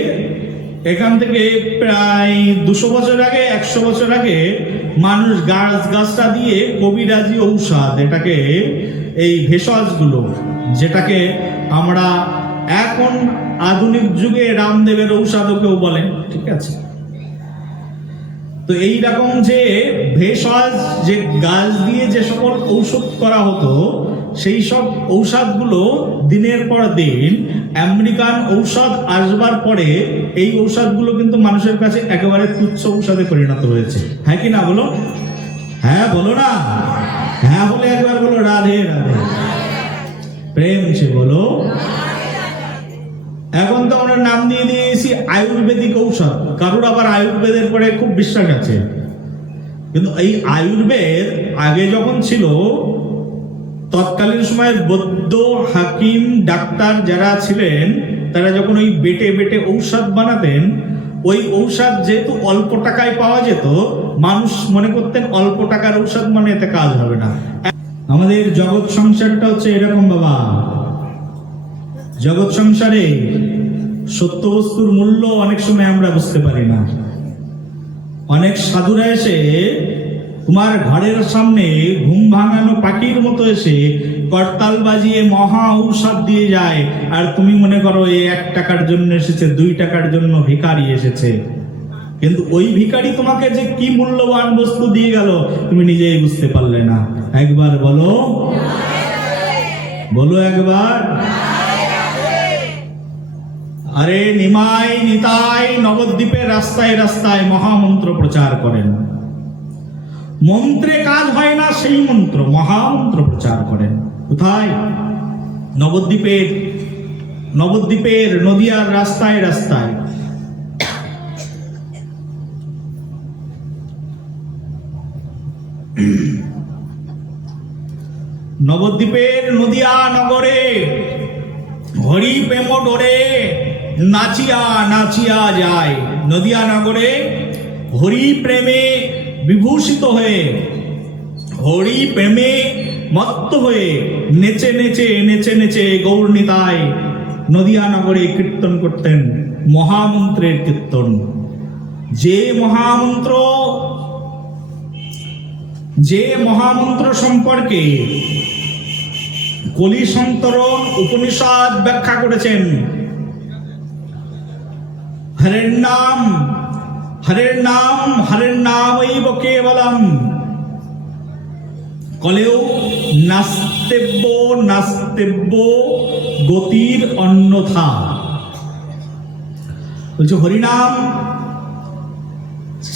এখান থেকে প্রায় 200 বছর আগে, 100 বছর আগে মানুষ গাছটা দিয়ে কবিরাজি ঔষধ, এটাকে এই ভেষজগুলো, যেটাকে আমরা এখন আধুনিক যুগে রামদেবের ঔষধও কেউ বলেন, ঠিক আছে? তো এইরকম যে ভেষজ, যে গাছ দিয়ে যে সকল ঔষধ করা হতো, সেই সব ঔষধগুলো দিনের পর দিন আমেরিকান ঔষধ আসবার পরে এই ঔষধগুলো কিন্তু মানুষের কাছে একেবারে তুচ্ছ ঔষধে পরিণত হয়েছে। হ্যাঁ কি না বলো? হ্যাঁ বলো না, হ্যাঁ বলে একবার বলো রাধে রাধে, প্রেম সে বলো। এখন তো আমরা নাম দিয়ে দিয়েছি আয়ুর্বেদিক ঔষধ। কারোর আবার আয়ুর্বেদের পরে খুব বিশ্বাস আছে, কিন্তু এই আয়ুর্বেদ আগে যখন ছিল, তৎকালীন সময়ের বৈদ্য, হাকিম, ডাক্তার যারা ছিলেন, তারা যখন ওই বেটে বেটে ঔষধ বানাতেন, ওই ঔষধ যেহেতু অল্প টাকায় পাওয়া যেত, মানুষ মনে করতেন অল্প টাকার ঔষধ মানে এতে কাজ হবে না। আমাদের জগৎ সংসারটা হচ্ছে এরকম বাবা। জগৎ সংসারে সত্য বস্তুর মূল্য অনেক সময় আমরা বুঝতে পারি না। অনেক সাধুরা এসে তোমার ঘরের সামনে ঘুম ভাঙানো পাখির মতো এসে করতাল বাজিয়ে মহা ঔষধ দিয়ে যায়, আর তুমি মনে করো এই 1 টাকার জন্য এসেছে, 2 টাকার জন্য ভিখারি এসেছে। কিন্তু ওই ভিখারি তোমাকে যে কি মূল্যবান বস্তু দিয়ে গেল তুমি নিজেই বুঝতে পারলে না। একবার বলো, বলো একবার। আরে নিমাই নিতাই নবদ্বীপের রাস্তায় রাস্তায় মহামন্ত্র প্রচার করেন। মন্ত্রে কাজ হয় না, সেই মন্ত্র মহামন্ত্র প্রচার করেন। কোথায়? নবদ্বীপের নদিয়ার রাস্তায় রাস্তায়। নবদ্বীপের নদিয়া নগরে হরি প্রেম ডোরে নাচিয়া নাচিয়া যায়। নদিয়া নগরে হরি প্রেমে বিভূষিত হয়ে, হরি প্রেমে মত্ত হয়ে নেচে নেচে নেচে নেচে গৌরনীতায় নদিয়া নগরে কীর্তন করতেন, মহামন্ত্রের কীর্তন। যে মহামন্ত্র সম্পর্কে কলি সন্তরণ উপনিষদ ব্যাখ্যা করেছেন, হরের নাম হরের নাম হরের নামৈব কেবলম, কলেও নাস্তেব্য নাস্তেব্য গতির অন্যথা। বলছে হরিনাম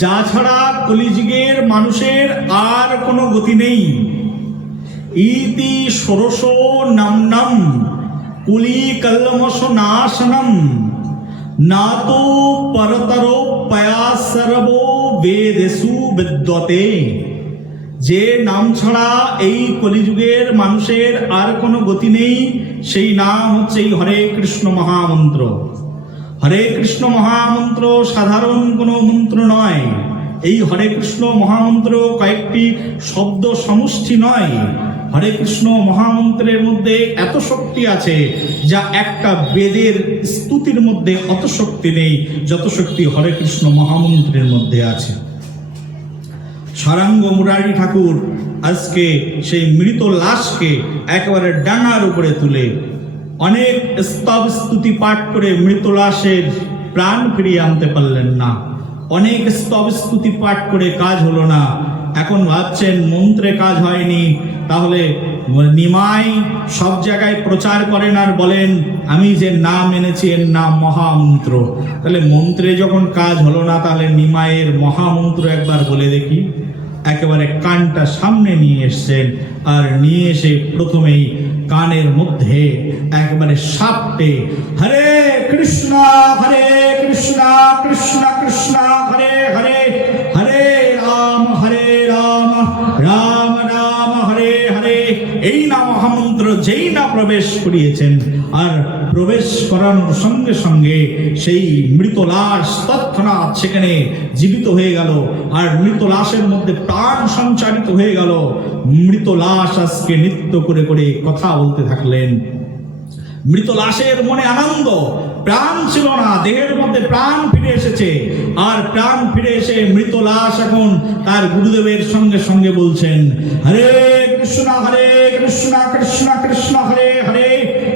যা ছাড়া কলিযুগের মানুষের আর কোনো গতি নেই। ইতি ষোড়শ নাম্নাম কুলি কল্মশ নাশনম না তো পরতর পয়াসর্ব বেদেশু বিদ্যতে। যে নাম ছাড়া এই কলিযুগের মানুষের আর কোনো গতি নেই, সেই নাম হচ্ছে এই হরে কৃষ্ণ মহামন্ত্র। হরে কৃষ্ণ মহামন্ত্র সাধারণ কোনো মন্ত্র নয়। এই হরে কৃষ্ণ মহামন্ত্র কয়েকটি শব্দ সমষ্টি নয়। হরে কৃষ্ণ মহামন্ত্রের মধ্যে এত শক্তি আছে যা একটা বেদের স্তুতির মধ্যে অত শক্তি নেই যত শক্তি হরে কৃষ্ণ মহামন্ত্রের মধ্যে আছে। সারাঙ্গ মুরারি ঠাকুর আজকে সেই মৃত লাশকে একেবারে ডাঙার উপরে তুলে অনেক স্তব স্তুতি পাঠ করে মৃত লাশের প্রাণ ফিরিয়ে আনতে পারলেন না। অনেক স্তব স্তুতি পাঠ করে কাজ হলো না। এখন ভাবছেন মন্ত্রে কাজ হয়নি, তাহলে নিমাই সব জায়গায় প্রচার করেন আর বলেন আমি যে নাম এনেছি এর নাম মহামন্ত্র। তাহলে মন্ত্রে যখন কাজ হলো না, তাহলে নিমাইয়ের মহামন্ত্র একবার বলে দেখি। একেবারে কানটা সামনে নিয়ে এসছেন, আর নিয়ে এসে প্রথমেই কানের মধ্যে একেবারে সাপটে হরে কৃষ্ণ কৃষ্ণ কৃষ্ণ হরে হরে, হরে রাম রাম রাম হরে হরে, এই না মহামন্ত্র যেই না প্রবেশ করিয়েছেন, আর প্রবেশ করানোর সঙ্গে সঙ্গে সেই মৃত লাশ তৎক্ষণাৎ সেখানে জীবিত হয়ে গেল, আর মৃত লাশের মধ্যে প্রাণ সঞ্চারিত হয়ে গেল। মৃত লাশ আজকে নৃত্য করে করে কথা বলতে থাকলেন। মৃত লাশের মনে আনন্দ, প্রাণ ছিল না, দেহের মধ্যে প্রাণ ফিরে এসেছে। আর প্রাণ ফিরে এসে মৃত লাশ এখন তার গুরুদেবের সঙ্গে সঙ্গে বলছেন হরে কৃষ্ণ কৃষ্ণ কৃষ্ণ হরে হরে,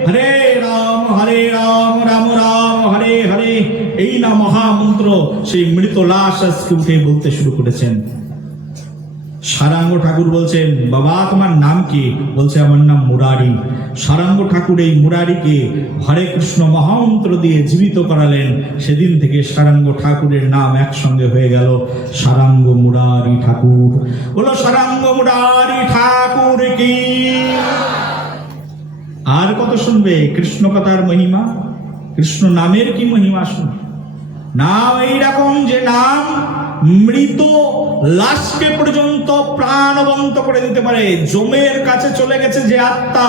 হরে রাম রাম রাম হরে হরে। এই না মহামন্ত্র সেই মৃত লাশ আজকে উঠে বলতে শুরু করেছেন। সারাঙ্গ ঠাকুর বলছেন বাবা তোমার নাম কি? বলছে আমার নাম মুরারি। সারাঙ্গ ঠাকুর এই মুরারিকে হরে কৃষ্ণ মহামন্ত্র দিয়ে জীবিত করালেন। সেদিন থেকে সারাঙ্গ ঠাকুরের নাম একসঙ্গে হয়ে গেল সারাঙ্গ মুরারি ঠাকুর। বলো সারাঙ্গ মুরারি ঠাকুর কি। আর কত শুনবে কৃষ্ণ কথার মহিমা, কৃষ্ণ নামের কি মহিমা শুন। নাম এইরকম যে নাম মৃত লাশকে পর্যন্ত প্রাণবন্ত করে দিতে পারে। জমের কাছে চলে গেছে যে আত্মা,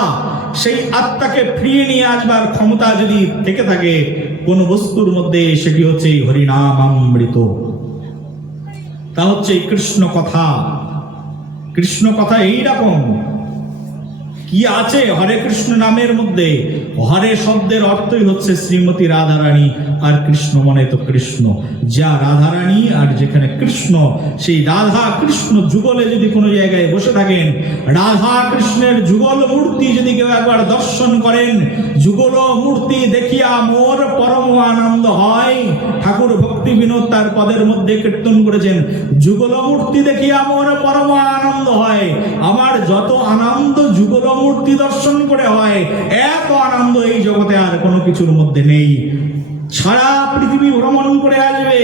সেই আত্মাকে ফিরিয়ে নিয়ে আসবার ক্ষমতা যদি থেকে থাকে কোন বস্তুর মধ্যে, সেটি হচ্ছে হরিনাম অমৃত। তা হচ্ছে কৃষ্ণ কথা। কৃষ্ণ কথা এইরকম কি আছে হরে কৃষ্ণ নামের মধ্যে। হরে শব্দের অর্থই হচ্ছে শ্রীমতী রাধারানী, আর কৃষ্ণ মানে তো কৃষ্ণ। যা রাধারানী আর যেখানে কৃষ্ণ, সেই রাধা কৃষ্ণ যুগলে যদি কোনো জায়গায় বসে থাকেন, রাধা কৃষ্ণের যুগল মূর্তি যদি কেউ একবার দর্শন করেন, যুগল মূর্তি দেখিয়া মোর পরম আনন্দ হয়। ঠাকুর ভক্তি বিনোদ তার পদের মধ্যে কীর্তন করেছেন, যুগল মূর্তি দেখিয়া মোর পরম আনন্দ হয়। আমার যত আনন্দ যুগল মূর্তি দর্শন করে হয়, এত আনন্দ এই জগতে আর কোনো কিছুর মধ্যে নেই। সারা পৃথিবী ভ্রমণ করে আসবে,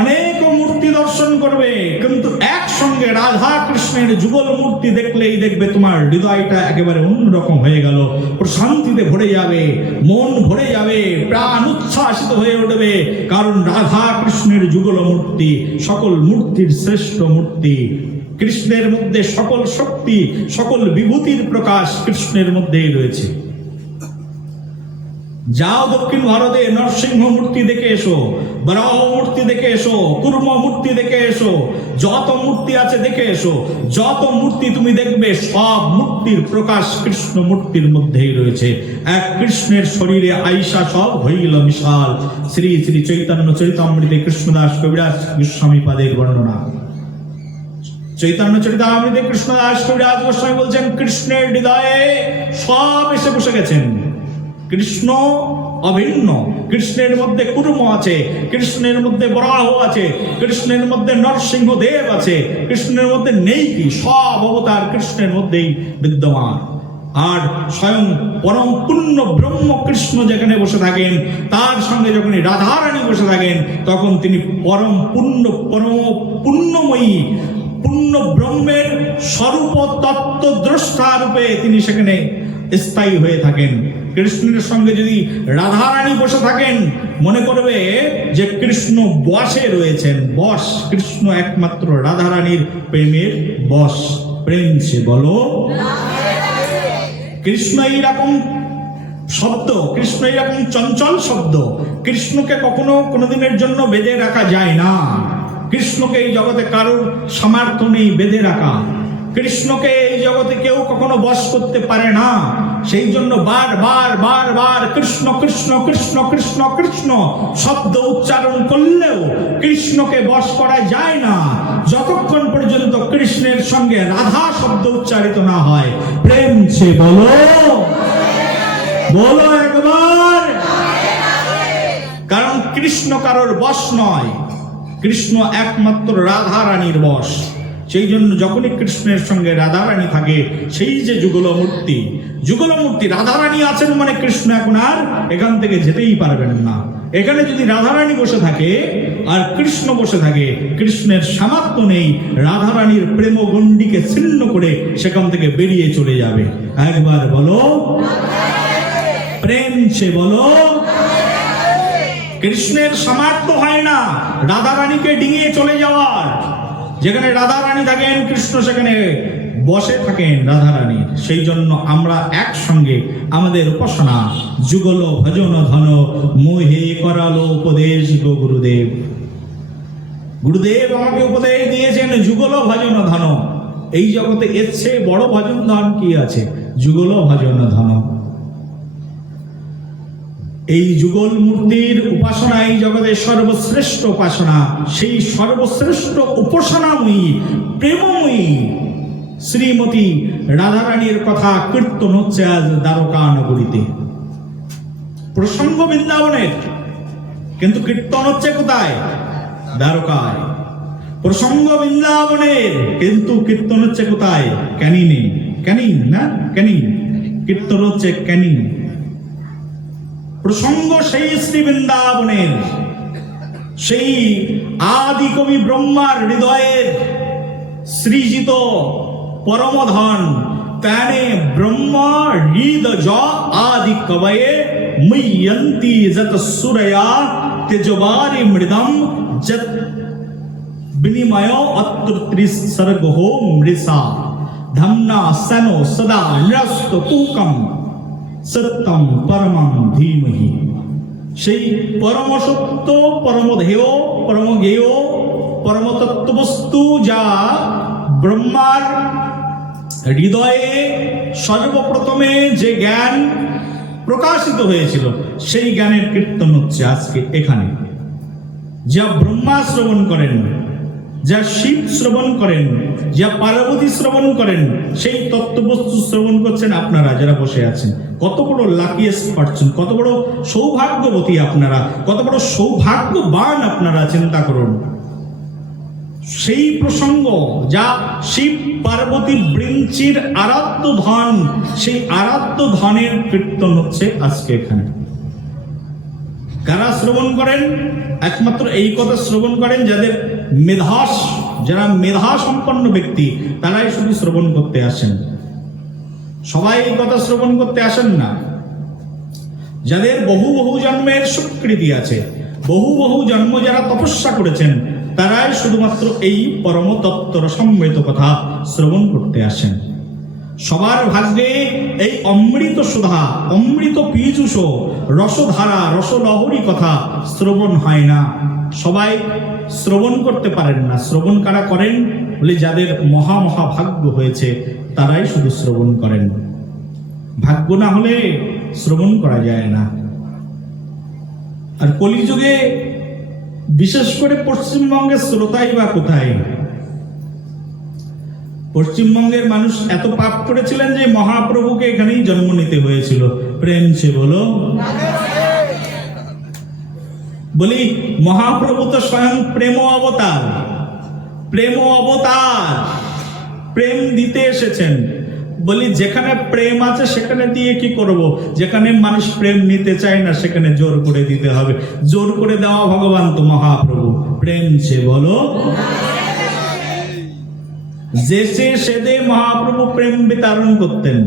অনেক মূর্তি দর্শন করবে, কিন্তু একসঙ্গে রাধা কৃষ্ণের যুগল মূর্তি দেখলেই দেখবে তোমার হৃদয়টা একেবারে অন্যরকম হয়ে গেল, প্রশান্তিতে ভরে যাবে, মন ভরে যাবে, প্রাণ উচ্ছ্বাসিত হয়ে উঠবে। কারণ রাধা কৃষ্ণের যুগল মূর্তি সকল মূর্তির শ্রেষ্ঠ মূর্তি। কৃষ্ণের মধ্যে সকল শক্তি, সকল বিভূতির প্রকাশ কৃষ্ণের মধ্যেই রয়েছে। যাও দক্ষিণ ভারতে নরসিংহ মূর্তি দেখে এসো, বরাহ মূর্তি দেখে এসো, কুর্ম মূর্তি দেখে এসো, যত মূর্তি আছে দেখে এসো। যত মূর্তি তুমি দেখবে সব মূর্তির প্রকাশ কৃষ্ণ মূর্তির মধ্যেই রয়েছে। এক কৃষ্ণের শরীরে আইসা সব হইল বিশাল। শ্রী শ্রী চৈতন্য চরিতামৃতে কৃষ্ণদাস কবিরাজ গোস্বামী পাদের বর্ণনা। চৈতন্য চরিতামৃতে কৃষ্ণদাস কবিরাজ গোস্বামী বলছেন, কৃষ্ণের হৃদয়ে সব এসে বসে গেছেন। কৃষ্ণ অভিন্ন। কৃষ্ণের মধ্যে কুর্ম আছে, কৃষ্ণের মধ্যে বরাহ আছে, কৃষ্ণের মধ্যে নরসিংহ দেব আছে। কৃষ্ণের মধ্যে নেই কি? সব অবতার কৃষ্ণের মধ্যেই বিদ্যমান। আর স্বয়ং পরম পূর্ণ ব্রহ্ম কৃষ্ণ যেখানে বসে থাকেন, তার সঙ্গে যখন রাধারানী বসে থাকেন, তখন তিনি পরম পূর্ণময়ী পূর্ণ ব্রহ্মের স্বরূপ তত্ত্ব দ্রষ্টা রূপে তিনি সেখানে স্থায়ী হয়ে থাকেন। কৃষ্ণের সঙ্গে যদি রাধারানী বসে থাকেন, মনে করবে যে কৃষ্ণ বশে রয়েছেন। বশ, কৃষ্ণ একমাত্র রাধারানীর প্রেমের বশ। প্রেম সে বলো। কৃষ্ণ এইরকম শব্দ, কৃষ্ণ এইরকম চঞ্চল শব্দ। কৃষ্ণকে কখনো কোনোদিনের জন্য বেঁধে রাখা যায় না। কৃষ্ণকে এই জগতে কারোর সামর্থ্য নেই বেঁধে রাখা। কৃষ্ণকে এই জগতে কেউ কখনো বশ করতে পারে না। সেই জন্য বার কৃষ্ণ কৃষ্ণ কৃষ্ণ কৃষ্ণ কৃষ্ণ শব্দ উচ্চারণ করলেও কৃষ্ণকে বশ করা যায় না, যতক্ষণ পর্যন্ত কৃষ্ণের সঙ্গে রাধা শব্দ উচ্চারিত না হয়। প্রেম সে বলো, বলো একবার। কারণ কৃষ্ণ কারোর বশ নয়, কৃষ্ণ একমাত্র রাধা রানীর বশ। সেই জন্য যখনই কৃষ্ণের সঙ্গে রাধারানী থাকে, সেই যে যুগল মূর্তি, রাধারানী আছেন মানে কৃষ্ণ এখন আর এখান থেকে যেতেই পারবেন না। এখানে যদি রাধারানী বসে থাকে আর কৃষ্ণ বসে থাকে, কৃষ্ণের সামর্থ্য নেই রাধারানীর প্রেম গণ্ডিকে ছিন্ন করে সেখান থেকে বেরিয়ে চলে যাবে। একবার বলো, প্রেম সে বলো। কৃষ্ণের সামর্থ্য হয় না রাধারানীকে ডিঙিয়ে চলে যাওয়ার। যেখানে রাধারানী থাকেন, কৃষ্ণ সেখানে বসে থাকেন রাধারানীর। সেই জন্য আমরা একসঙ্গে আমাদের উপাসনা যুগল ভজন ধন মোহে করালো উপদেশ গো গুরুদেব। গুরুদেব আমাকে উপদেশ দিয়েছেন যুগল ভজন ধন। এই জগতে এর চেয়ে বড় ভজন ধন কি আছে? যুগল ভজন ধন। এই যুগল মূর্তির উপাসনা এই জগতের সর্বশ্রেষ্ঠ উপাসনা। সেই সর্বশ্রেষ্ঠ উপাসনাময়ী প্রেমময়ী শ্রীমতী রাধারানীর কথা কীর্তন হচ্ছে আজ দ্বারকা নগরীতে। প্রসঙ্গ বৃন্দাবনের, কিন্তু কীর্তন হচ্ছে কোথায়? দ্বারকায়। প্রসঙ্গ বৃন্দাবনের, কিন্তু কীর্তন হচ্ছে কোথায়? ক্যানিনে। ক্যানিং না, ক্যানিং। কীর্তন হচ্ছে ক্যানিং। প্রসঙ্গ সেই শ্রী বৃন্দাবনের, সেই আদি কবি ব্রহ্মার হৃদয়ের সৃজিত পরমধন। তানে ব্রহ্ম হৃদ জ আদি কবয়ে মুয়ন্তি যত সুরয়া তেজবারি মৃদম যত বিনিময় অত্রিসর্গো মৃষা ধম্না সনো সদা নস্ত কুকম সত্যম পরমম ধীমহি। সেই পরম সত্য, পরম ধেয়, পরম জ্ঞেয়, পরম তত্ত্ববস্তু যা ব্রহ্মার হৃদয়ে সর্বপ্রথমে যে জ্ঞান প্রকাশিত হয়েছিল, সেই জ্ঞানের কীর্তন হচ্ছে আজকে এখানে। যা ব্রহ্মা শ্রবণ করেন, যা শিব শ্রবণ করেন, যা পার্বতী শ্রবণ করেন, সেই তত্ত্ববস্তু শ্রবণ করছেন আপনারা যারা বসে আছেন। কত বড় লাকিয়েস্ট পারসন, কত বড় সৌভাগ্যবতী আপনারা, কত বড় সৌভাগ্যবান আপনারা, চিন্তা করুন। সেই প্রসঙ্গ যা শিব পার্বতী বৃঞ্চির আরাধ্য ধন, সেই আরাধ্য ধনের কীর্তন হচ্ছে আজকে এখানে। কারা শ্রবণ করেন? একমাত্র এই কথা শ্রবণ করেন যারা মেধা সম্পন্ন ব্যক্তি, তারাই শুধু শ্রবণ করতে আসেন। সবাই এই কথা শ্রবণ করতে আসেন না। যাদের বহু বহু জন্মের স্বীকৃতি আছে, বহু বহু জন্ম যারা তপস্যা করেছেন, তারাই শুধুমাত্র এই পরম তত্ত্ব রসমৃত কথা শ্রবণ করতে আসেন। সবার ভাগ্যে এই অমৃত সুধা, অমৃত পীযুষ, রসধারা, রসলহরী কথা শ্রবণ হয় না। সবাই শ্রবণ করতে পারেন না। শ্রবণ কারা করেন বলে যাদের মহা মহা ভাগ্য হয়েছে তারাই শুধু শ্রবণ করেন। ভাগ্য না হলে শ্রবণ করা যায় না। আর কলিযুগে বিশেষ করে পশ্চিমবঙ্গের শ্রোতাই বা কোথায়? পশ্চিমবঙ্গের মানুষ এত পাপ করেছিলেন যে মহাপ্রভুকে এখানেই জন্ম নিতে হয়েছিল। প্রেম সে বলো। বলি মহাপ্রভু তো স্বয়ং প্রেম অবতার, প্রেম অবতার, প্রেম দিতে এসেছেন। বলি যেখানে প্রেম আছে সেখানে দিয়ে কি করব? যেখানে মানুষ প্রেম নিতে চায় না সেখানে জোর করে দিতে হবে। জোর করে দেওয়া ভগবান তো মহাপ্রভু। প্রেম সে বলো। যেসে সেদে মহাপ্রভু প্রেম বিতরণ করতেন।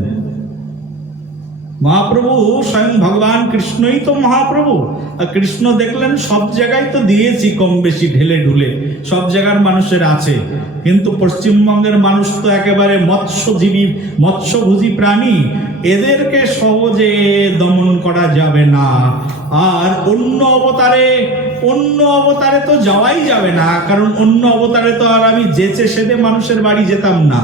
মহাপ্রভু স্বয়ং ভগবান কৃষ্ণই তো মহাপ্রভু। আর কৃষ্ণ দেখলেন সব জায়গায় তো দিয়েছি কম বেশি ঢেলে ঢুলে, সব জায়গার মানুষের আছে, কিন্তু পশ্চিমবঙ্গের মানুষ তো একেবারে মৎস্যজীবী, মৎস্যভোজী প্রাণী, এদেরকে সহজে দমন করা যাবে না। আর অন্য অবতারে তো যাওয়াই যাবে না, কারণ অন্য অবতারে তো আর আমি যেচে সেদে মানুষের বাড়ি যেতাম না।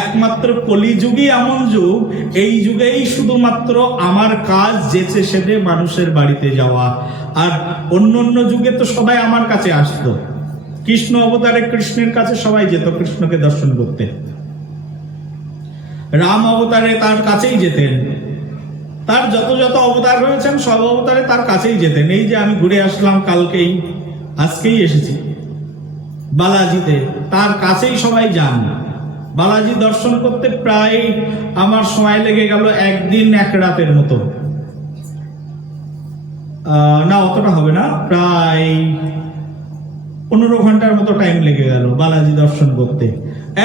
একমাত্র কলিযুগই এমন যুগ, এই যুগেই শুধুমাত্র আমার কাজ যেচে সেদে মানুষের বাড়িতে যাওয়া। আর অন্য যুগে তো সবাই আমার কাছে আসতো। কৃষ্ণ অবতারে কৃষ্ণের কাছে সবাই যেত কৃষ্ণকে দর্শন করতে। রাম অবতারে তার কাছেই যেতেন। তার যত অবতার হয়েছেন সব অবতারে তার কাছেই যেতেন। এই যে আমি ঘুরে আসলাম কালকেই, আজকেই এসেছি বালাজিতে, তার কাছেই সবাই যান। বালাজি দর্শন করতে প্রায় আমার সময় লেগে গেল একদিন এক রাতের মতো, না অতটা হবে না, প্রায় 15 ঘন্টার মতো টাইম লেগে গেল বালাজি দর্শন করতে।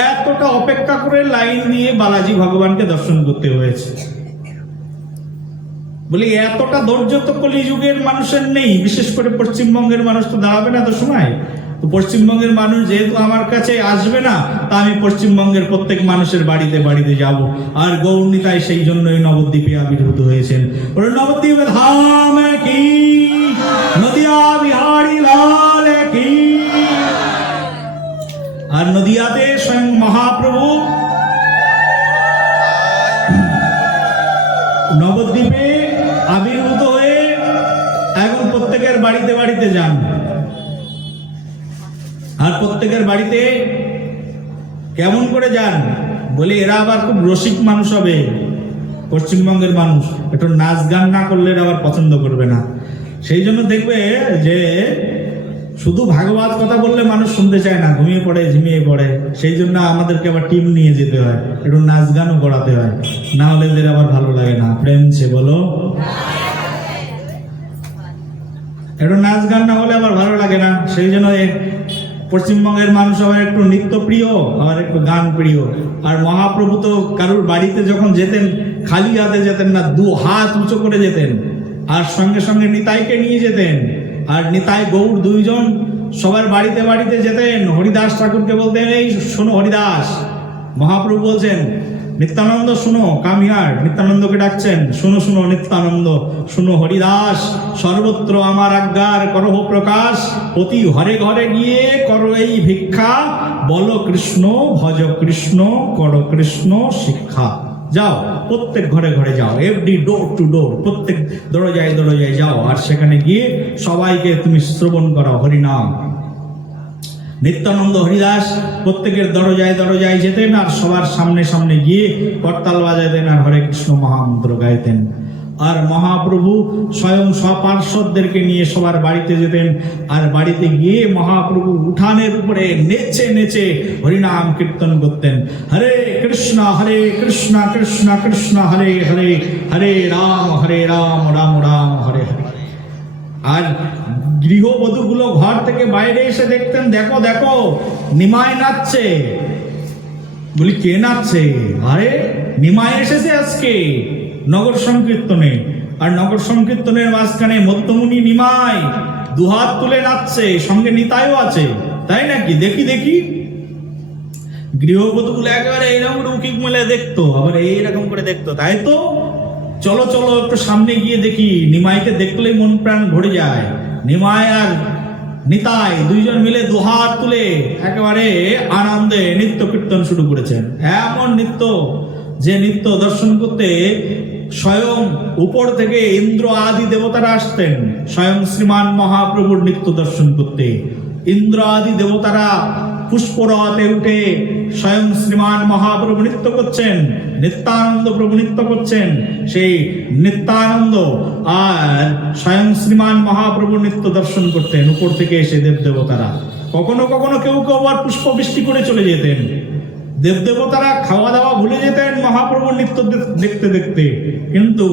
এতটা অপেক্ষা করে লাইন দিয়ে বালাজি ভগবানকে দর্শন করতে হয়েছে। বলি এতটা ধৈর্য তো কলিযুগের মানুষের নেই, বিশেষ করে পশ্চিমবঙ্গের মানুষ তো দাঁড়াবে না তো সময়। তো পশ্চিমবঙ্গের মানুষ যেহেতু আমার কাছে আসবে না, তা আমি পশ্চিমবঙ্গের প্রত্যেক মানুষের বাড়িতে বাড়িতে যাব। আর গৌরনিতাই সেই জন্যই নবদ্বীপে আবির্ভূত হয়েছেন। নবদ্বীপে ধাম কি, নদিয়া বিহারী লাল কি। আর নদিয়াতে স্বয়ং মহাপ্রভু নবদ্বীপে আবির্ভূত হয়ে এখন প্রত্যেকের বাড়িতে বাড়িতে যান। আর প্রত্যেকের বাড়িতে কেমন করে যান? বলে এরা আবার খুব রসিক মানুষ হবে। পশ্চিমবঙ্গের মানুষ একটু নাচ গান না করলে আবার পছন্দ করবে না। সেই জন্য দেখবে যে শুধু ভাগবত কথা বললে মানুষ শুনতে চায় না, ঘুমিয়ে পড়ে, ঝিমিয়ে পড়ে। সেই জন্য আমাদেরকে আবার টিম নিয়ে যেতে হয়, একটু নাচ গানও করাতে হয়, না হলে এদের আবার ভালো লাগে না। প্রেম সে বলো। একটু নাচ গান না হলে আবার ভালো লাগে না। সেই জন্য পশ্চিমবঙ্গের মানুষ আবার একটু নৃত্য প্রিয়, আবার একটু গান প্রিয়। আর মহাপ্রভু তো কারুর বাড়িতে যখন যেতেন খালি হাতে যেতেন না, 2 হাত উঁচু করে যেতেন। আর সঙ্গে সঙ্গে নিতাইকে নিয়ে যেতেন। আর নিতাই গৌর 2 জন সবার বাড়িতে বাড়িতে যেতেন। হরিদাস ঠাকুরকে বলতেন, এই শোনো হরিদাস। মহাপ্রভু বলছেন, নিত্যানন্দ শুনো, কাম হিয়ার। নিত্যানন্দকে ডাকছেন, শুনো শুনো নিত্যানন্দ, শুনো হরিদাস। সর্বত্র আমার আজ্ঞার করহ প্রকাশ, অতি ঘরে ঘরে গিয়ে করো এই ভিক্ষা। বলো কৃষ্ণ, ভজ কৃষ্ণ, করো কৃষ্ণ শিক্ষা। যাও, প্রত্যেক ঘরে ঘরে যাও, এভরি ডোর টু ডোর, প্রত্যেক দরজায় দরজায় যাও। আর সেখানে গিয়ে সবাইকে তুমি শ্রবণ করো হরিনাম। নিত্যানন্দ হরিদাস প্রত্যেকের দরজায় দরজায় যেতেন আর সবার সামনে সামনে গিয়ে করতাল বাজাতেন আর হরে কৃষ্ণ মহামন্ত্র গাইতেন। আর মহাপ্রভু স্বয়ং সপার্শ্বদেরকে নিয়ে সবার বাড়িতে যেতেন। আর বাড়িতে গিয়ে মহাপ্রভু উঠানের উপরে নেচে নেচে হরিনাম কীর্তন করতেন। হরে কৃষ্ণ কৃষ্ণ কৃষ্ণ হরে হরে, হরে রাম রাম রাম হরে হরে। আর গৃহবধূগুলো ঘর থেকে বাইরে এসে দেখতেন, দেখো দেখো নিমাই নাচছে। বলি কে নাচছে? আরে নিমাই এসেছে আজকে নগর সংকীর্তনে। আর নগর সংকীর্তনের মাঝখানে মধ্যমুনি নিমাই দুহাত তুলে নাচছে, সঙ্গে নিতাইও আছে, তাই নাকি? দেখি দেখি। গৃহবধূগুলো একেবারে এইরকম উকিক মেলে দেখতো, আবার এইরকম করে দেখতো, তাই তো? চলো চলো একটু সামনে গিয়ে দেখি। নিমাইকে দেখলেই মন প্রাণ ভরে যায়। নিমাই আর নিতাই দুইজন মিলে দুহাত তুলে একেবারে আনন্দে নৃত্য কীর্তন শুরু করেছেন। এমন নৃত্য, যে নৃত্য দর্শন করতে স্বয়ং উপর থেকে ইন্দ্র আদি দেবতারা আসতেন স্বয়ং শ্রীমান মহাপ্রভুর নৃত্য দর্শন করতে। ইন্দ্র আদি দেবতারা পুষ্পরথে উঠে স্বয়ং শ্রীমান মহাপ্রভু নৃত্য করছেন, নিত্যানন্দ প্রভু নৃত্য করছেন। সেই নিত্যানন্দ আর স্বয়ং শ্রীমান মহাপ্রভু নৃত্য দর্শন করতেন উপর থেকে এসে দেব দেবতারা। কখনো কখনো কেউ কেউ আবার পুষ্প বৃষ্টি করে চলে যেতেন। দেবদেবতারা খাওয়া দাওয়া ভুলে যেতেন মহাপ্রভুর নৃত্য দেখতে দেখতে, কিন্তু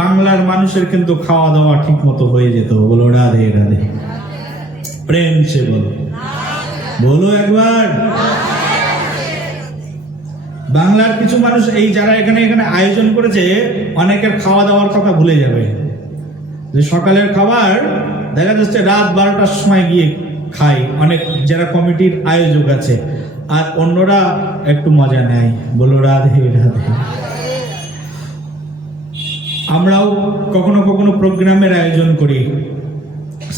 বাংলার মানুষের কিন্তু খাওয়া দাওয়া ঠিক মতো হয়ে যেত। বলো রাধে রাধে, প্রেম সে বলো, বলো একবার। বাংলার কিছু মানুষ এই যারা এখানে এখানে আয়োজন করেছে, অনেকের খাওয়া দাওয়ার কথা ভুলে যাবে। যে সকালের খাবার দেখা যাচ্ছে রাত 12টার সময় গিয়ে খাই অনেক যারা কমিটির আয়োজক আছে, আর অন্যরা একটু মজা নেয়। বলো রাধে রাধে। আমরাও কখনো কখনো প্রোগ্রামের আয়োজন করি।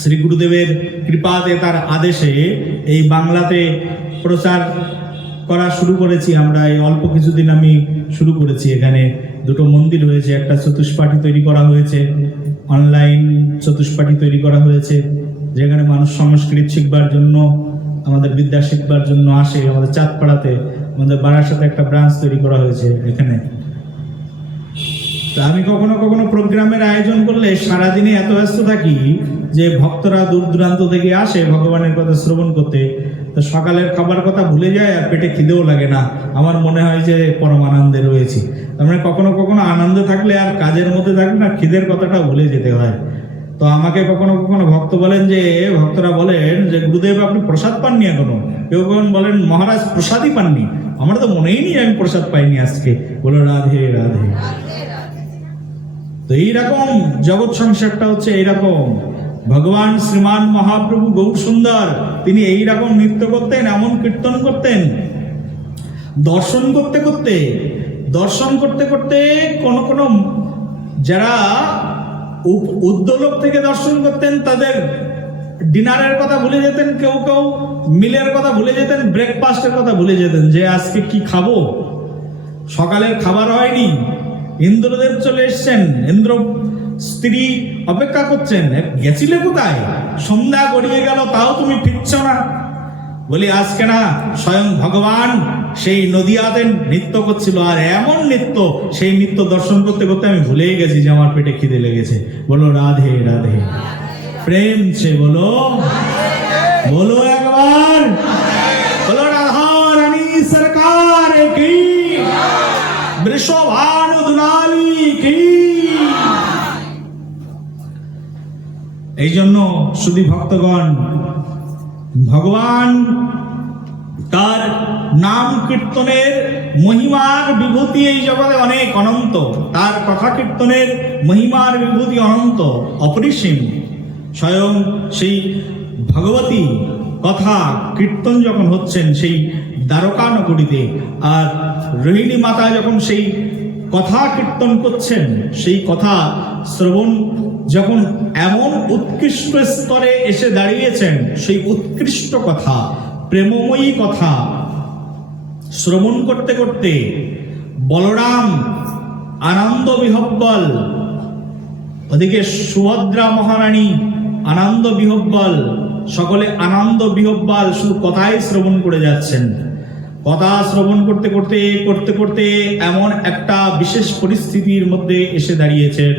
শ্রী গুরুদেবের কৃপাতে, তার আদেশে এই বাংলাতে প্রচার করা শুরু করেছি আমরা। এই অল্প কিছুদিন আমি শুরু করেছি। এখানে দুটো মন্দির হয়েছে, একটা চতুষ্পাঠী তৈরি করা হয়েছে, অনলাইন চতুষ্পাঠী তৈরি করা হয়েছে, যেখানে মানুষ সংস্কৃত শিখবার জন্য, আমাদের বিদ্যা শিখবার জন্য আসে। আমাদের চাঁদপাড়াতে, আমাদের বারাসাতে একটা ব্রাঞ্চ তৈরি করা হয়েছে এখানে। তা আমি কখনো কখনো প্রোগ্রামের আয়োজন করলে সারাদিনে এত ব্যস্ত থাকি যে ভক্তরা দূর দূরান্ত থেকে আসে ভগবানের কথা শ্রবণ করতে, তো সকালের খাবার কথা ভুলে যায় আর পেটে খিদেও লাগে না। আমার মনে হয় যে পরম আনন্দে রয়েছি। তার মানে কখনো কখনো আনন্দে থাকলে আর কাজের মধ্যে থাকলে না, খিদের কথাটা ভুলে যেতে হয়। তো আমাকে কখনো কখনো ভক্ত বলেন, যে ভক্তরা বলেন যে গুরুদেব আপনি প্রসাদ পাননি এখনো। কেউ কখন বলেন মহারাজ প্রসাদই পাননি। আমার তো মনেই নেই আমি প্রসাদ পাইনি আজকে। বলো রাধে রাধে। তো এইরকম জগৎ সংসারটা হচ্ছে এইরকম। ভগবান শ্রীমান মহাপ্রভু গৌর সুন্দর তিনি এইরকম নৃত্য করতেন, এমন কীর্তন করতেন। দর্শন করতে করতে কোন কোন যারা উদ্যোলোক থেকে দর্শন করতেন তাদের ডিনারের কথা ভুলে যেতেন, কেউ কেউ মিলের কথা ভুলে যেতেন, ব্রেকফাস্টের কথা ভুলে যেতেন, যে আজকে কি খাবো, সকালের খাবার হয়নি। ইন্দ্রদেব চলে এসছেন, ইন্দ্র স্ত্রী অপেক্ষা করছেন, গেছিলে কোথায়, সন্ধ্যা গড়িয়ে গেল তাও তুমি ফিরছ না। বলি আজকে না স্বয়ং ভগবান সেই নদিয়াতে নৃত্য করছিল, আর এমন নৃত্য, সেই নৃত্য দর্শন করতে করতে আমি ভুলেই গেছি যে আমার পেটে খিদে লেগেছে। বলো রাধে রাধে, প্রেম সে বলো, বলো একবার, বলো রাধা রানী সরকার কি, বৃষভানু দুলালী কি। এই জন্য শুধু ভক্তগণ, ভগবান তার নাম কীর্তনের মহিমার বিভূতি এই জগতে অনেক অনন্ত। তার কথা কীর্তনের মহিমার বিভূতি অনন্ত, অপরিসীম। স্বয়ং সেই ভগবতী কথা কীর্তন যখন হচ্ছেন সেই দ্বারকা নগরীতে, আর রোহিণী মাতা যখন সেই কথা কীর্তন করছেন, সেই কথা শ্রবণ যখন এমন উৎকৃষ্ট স্তরে এসে দাঁড়িয়েছেন, সেই উৎকৃষ্ট কথা, প্রেমময়ী কথা শ্রবণ করতে করতে বলরাম আনন্দ বিহব্বল, ওদিকে সুভদ্রা মহারানী আনন্দ বিহব্বল, সকলে আনন্দ বিহব্বল, শুধু কথাই শ্রবণ করে যাচ্ছেন। কথা শ্রবণ করতে করতে করতে করতে এমন একটা বিশেষ পরিস্থিতির মধ্যে এসে দাঁড়িয়েছেন,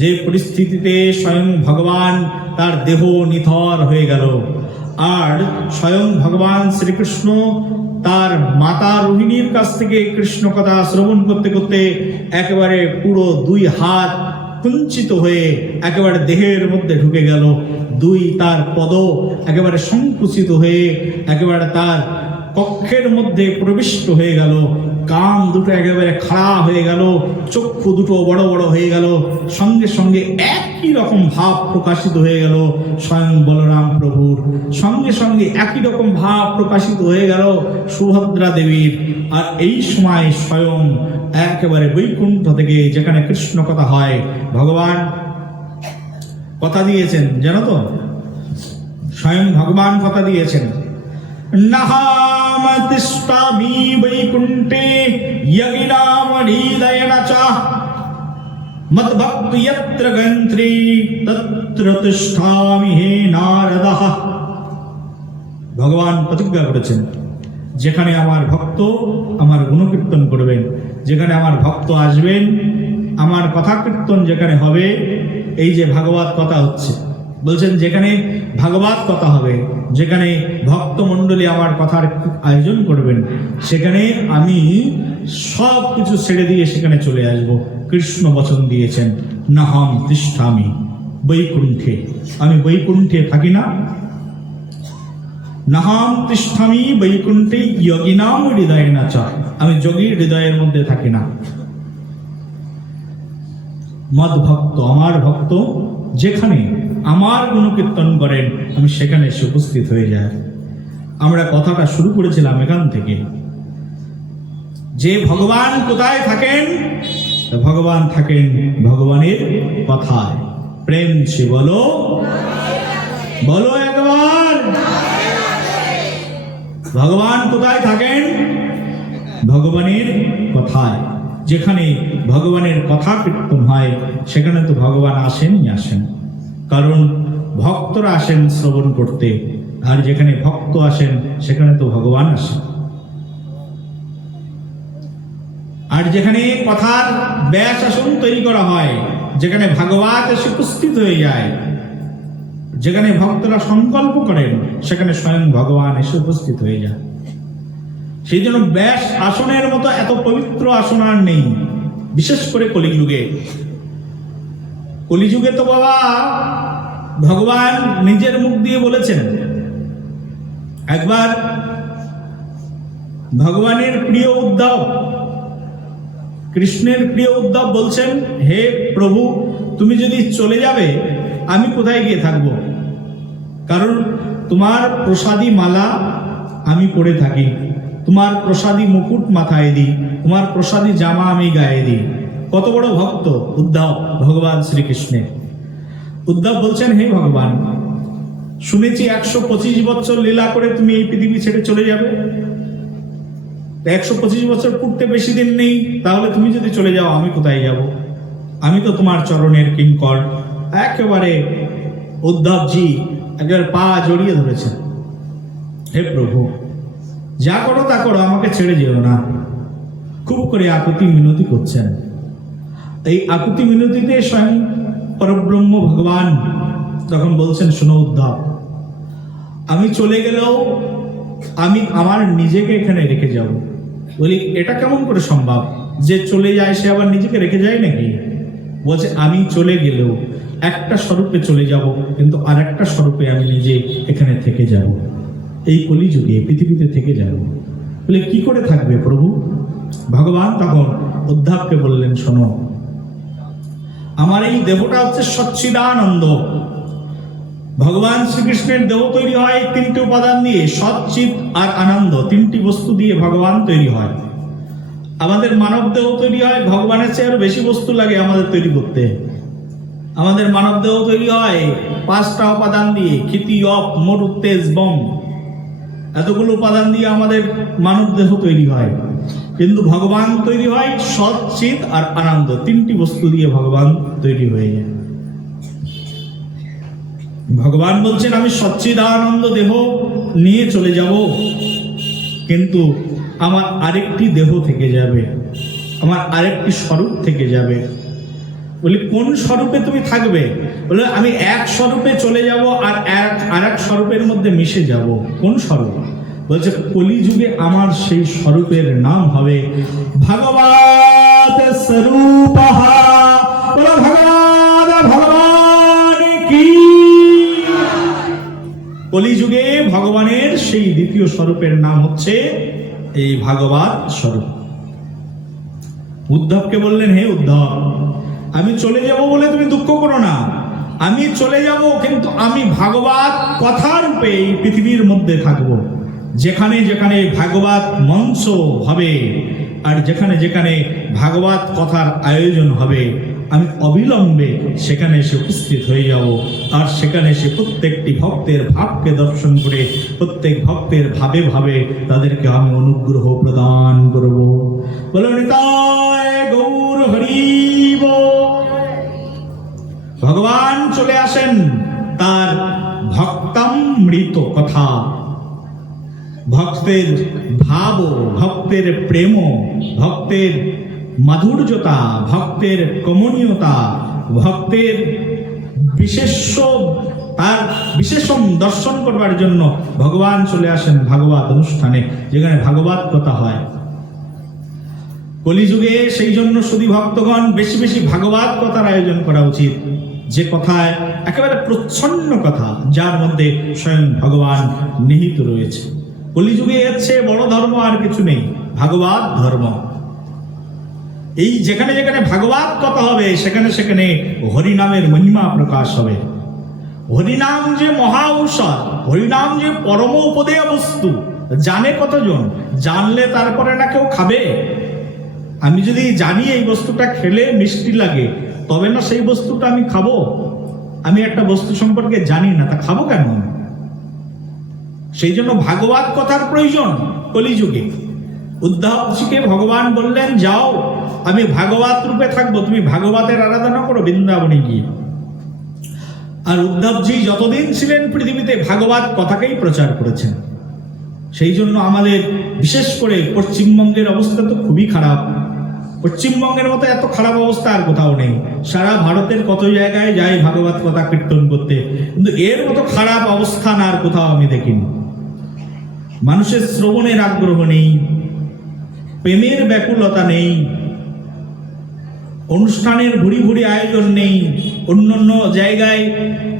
যে পরিস্থিতিতে স্বয়ং ভগবান তার দেহ নিথর হয়ে গেল, আর স্বয়ং ভগবান শ্রীকৃষ্ণ তার মাতা রোহিণীর কাছ থেকে কৃষ্ণ কথা শ্রবণ করতে করতে একেবারে পুরো দুই হাত কুঞ্চিত হয়ে একেবারে দেহের মধ্যে ঢুকে গেল, দুই তার পদ একেবারে সংকুচিত হয়ে একেবারে তার কক্ষের মধ্যে প্রবিষ্ট হয়ে গেল। কান দুটো একেবারে খাড়া হয়ে গেল, চক্ষু দুটো বড় বড় হয়ে গেল, সঙ্গে সঙ্গে একই রকম ভাব প্রকাশিত হয়ে গেল স্বয়ং বলরাম প্রভুর, সঙ্গে সঙ্গে একই রকম ভাব প্রকাশিত হয়ে গেল সুভদ্রা দেবীর। আর এই সময় স্বয়ং একেবারে বৈকুণ্ঠ থেকে, যেখানে কৃষ্ণ কথা হয়, ভগবান কথা দিয়েছেন, জানো তো, স্বয়ং ভগবান কথা দিয়েছেন, নাহাম তিষ্ঠামি বৈকুণ্ঠে যোগিনাম হৃদয়েন চ মদ্ভক্ত যত্র গন্ত্রী তত্র তিষ্ঠামি হে নারদঃ। ভগবান প্রতিজ্ঞা করেছেন, যেখানে আমার ভক্ত আমার গুণকীর্তন করবেন, যেখানে আমার ভক্ত আসবেন, আমার কথা কীর্তন যেখানে হবে, এই যে ভাগবত কথা হচ্ছে, বলছেন যেখানে ভাগবত কথা হবে, যেখানে ভক্ত মণ্ডলী আমার কথার আয়োজন করবেন, সেখানে আমি সব কিছু ছেড়ে দিয়ে সেখানে চলে আসব। কৃষ্ণ বচন দিয়েছেন, নাহম তিষ্ঠামি বৈকুণ্ঠে, আমি বৈকুণ্ঠে থাকি না। নাহম তিষ্ঠামি বৈকুণ্ঠে যোগিনাম হৃদয়েন চ, আমি যোগীর হৃদয়ের মধ্যে থাকি না। মদ ভক্ত, আমার ভক্ত যেখানে আমার গুণকীর্তন করেন, আমি সেখানে এসে উপস্থিত হয়ে যায়। আমরা কথাটা শুরু করেছিলাম এখান থেকে, যে ভগবান কোথায় থাকেন? ভগবান থাকেন ভগবানের কথায়। প্রেম সে বলো, বলো একবার, ভগবান কোথায় থাকেন? ভগবানের কথায়। যেখানে ভগবানের কথা কীর্তন হয়, সেখানে তো ভগবান আসেনই আসেন, কারণ ভক্তরা আসেন শ্রবণ করতে, আর যেখানে ভক্ত আসেন সেখানে তো ভগবান আসেন। আর যেখানে কথার ব্যাস আসন তৈরি করা হয়, যেখানে ভাগবত এসে উপস্থিত হয়ে যায়, যেখানে ভক্তরা সংকল্প করেন, সেখানে স্বয়ং ভগবান এসে উপস্থিত হয়ে যায়। সেই জন্য ব্যাস আসনের মতো এত পবিত্র আসন আর নেই, বিশেষ করে কলিযুগে। কলিযুগে তো বাবা ভগবান নিজের মুখ দিয়ে বলেছেন, একবার ভগবানের প্রিয় উদ্ধব, কৃষ্ণের প্রিয় উদ্ধব বলছেন, হে প্রভু, তুমি যদি চলে যাবে আমি কোথায় গিয়ে থাকব? কারণ তোমার প্রসাদী মালা আমি পরে থাকি, তোমার প্রসাদী মুকুট মাথায় দিই, তোমার প্রসাদী জামা আমি গায়ে দিই। কত বড় ভক্ত উদ্ধব ভগবান শ্রীকৃষ্ণের। উদ্ধব বলছেন, হে ভগবান, শুনেছি 125 বছর লীলা করে তুমি এই পৃথিবী ছেড়ে চলে যাবে। 125 বছর পূর্তে বেশি দিন নেই, তাহলে তুমি যদি চলে যাও আমি কোথায় যাব? আমি তো তোমার চরণের কিঙ্কর। একেবারে উদ্ধবজি একবার পা জড়িয়ে ধরেছেন, হে প্রভু, যা করো তা করো, আমাকে ছেড়ে যেও না। খুব করে আকুতি মিনতি করছেন। এই আকুতি মিনতিতে স্বয়ং পরব্রহ্ম ভগবান তখন বলছেন, শোনো উদ্ধব, আমি চলে গেলেও আমি আমার নিজেকে এখানে রেখে যাব। বলি, এটা কেমন করে সম্ভব? যে চলে যায় সে আবার নিজেকে রেখে যায় নাকি? বলছে, আমি চলে গেলেও একটা স্বরূপে চলে যাব, কিন্তু আর একটা স্বরূপে আমি নিজে এখানে থেকে যাব, এই কলিযুগে পৃথিবীতে থেকে যাব। বলে, কি করে থাকবে প্রভু? ভগবান তখন উদ্ধবকে বললেন, শোনো, আমার এই দেহটা হচ্ছে সচ্চিদানন্দ। ভগবান শ্রীকৃষ্ণের দেহ তৈরি হয় 3টি উপাদান দিয়ে, সচ্চিত আর আনন্দ, 3টি বস্তু দিয়ে ভগবান তৈরি হয়। আমাদের মানব দেহ তৈরি হয়, ভগবানের চেয়ে আরো বেশি বস্তু লাগে আমাদের তৈরি করতে। আমাদের মানব দেহ তৈরি হয় 5টা উপাদান দিয়ে, ক্ষিতি, অপ, মরু, তেজ, বম, এতগুলো উপাদান দিয়ে আমাদের মানব দেহ তৈরি হয়। কিন্তু ভগবান তৈরি হয় সচ্চিত আর আনন্দ, 3টি বস্তু দিয়ে ভগবান তৈরি হয়ে যায়। ভগবান বলছেন, আমি সচ্চিদানন্দ দেহ নিয়ে চলে যাব, কিন্তু আমার আরেকটি দেহ থেকে যাবে, আমার আরেকটি স্বরূপ থেকে যাবে। বলি, কোন স্বরূপে তুমি থাকবে? বলে, আমি এক স্বরূপে চলে যাব আর এক স্বরূপের মধ্যে মিশে যাব। কোন স্বরূপ? বলছে, কলিযুগে আমার সেই স্বরূপের নাম হবে ভগবত স্বরূপঃ। বলো, ভগবান কি? কলিযুগে ভগবানের সেই দ্বিতীয় স্বরূপের নাম হচ্ছে এই ভাগবত স্বরূপ। উদ্ধবকে বললেন, হে উদ্ধব, আমি চলে যাব বলে তুমি দুঃখ করো না, আমি চলে যাব, কিন্তু আমি ভাগবত কথা রূপে এই পৃথিবীর মধ্যে থাকব। যেখানে যেখানে ভাগবত মঞ্চ হবে আর যেখানে যেখানে ভাগবত কথার আয়োজন হবে, আমি অবিলম্বে সেখানে এসে উপস্থিত হয়ে যাব। আর সেখানে এসে প্রত্যেকটি ভক্তের ভাবকে দর্শন করে প্রত্যেক ভক্তের ভাবে ভাবে তাদেরকে আমি অনুগ্রহ প্রদান করব। বলো নিতাই গৌর হরি বল। ভগবান চলে আসেন তার ভক্তামৃত কথা, ভক্তের ভাব, ভক্তের প্রেম, ভক্তের মাধুর্যতা, ভক্তের কমনীয়তা, ভক্তের বিশেষণ দর্শন করবার জন্য ভগবান চলে আসেন ভাগবত অনুষ্ঠানে, যেখানে ভাগবত কথা হয়। কলিযুগে সেই জন্য শুধু ভক্তগণ বেশি বেশি ভাগবত কথার আয়োজন করা উচিত, যে কথায় একেবারে প্রচ্ছন্ন কথা, যার মধ্যে স্বয়ং ভগবান নিহিত রয়েছে। কলিযুগে এর চেয়ে বড় ধর্ম আর কিছু নেই, ভাগবত ধর্ম। এই যেখানে যেখানে ভাগবত কথা হবে সেখানে সেখানে হরিনামের মহিমা প্রকাশ হবে। হরিনাম যে মহা ঔষধ, হরিনাম যে পরম উপদেয় বস্তু, জানে কতজন? জানলে তারপরে না কেউ খাবে। আমি যদি জানি এই বস্তুটা খেলে মিষ্টি লাগে, তবে না সেই বস্তুটা আমি খাবো। আমি একটা বস্তু সম্পর্কে জানি না, তা খাবো কেন? সেই জন্য ভাগবত কথার প্রয়োজন কলিযুগে। উদ্ধবজিকে ভগবান বললেন, যাও, আমি ভাগবত রূপে থাকবো, তুমি ভাগবতের আরাধনা করো বৃন্দাবনে গিয়ে। আর উদ্ধবজি যতদিন ছিলেন পৃথিবীতে ভাগবত কথাকেই প্রচার করেছেন। সেই জন্য আমাদের বিশেষ করে পশ্চিমবঙ্গের অবস্থা তো খুবই খারাপ। পশ্চিমবঙ্গের মতো এত খারাপ অবস্থা আর কোথাও নেই। সারা ভারতের কত জায়গায় যায় ভাগবত কথা কীর্তন করতে, কিন্তু এর মতো খারাপ অবস্থান আর কোথাও আমি দেখিনি। মানুষের শ্রবণের আগ্রহ নেই, প্রেমের ব্যাকুলতা নেই, অনুষ্ঠানের ভুরি ভুরি আয়োজন নেই। অন্যান্য জায়গায়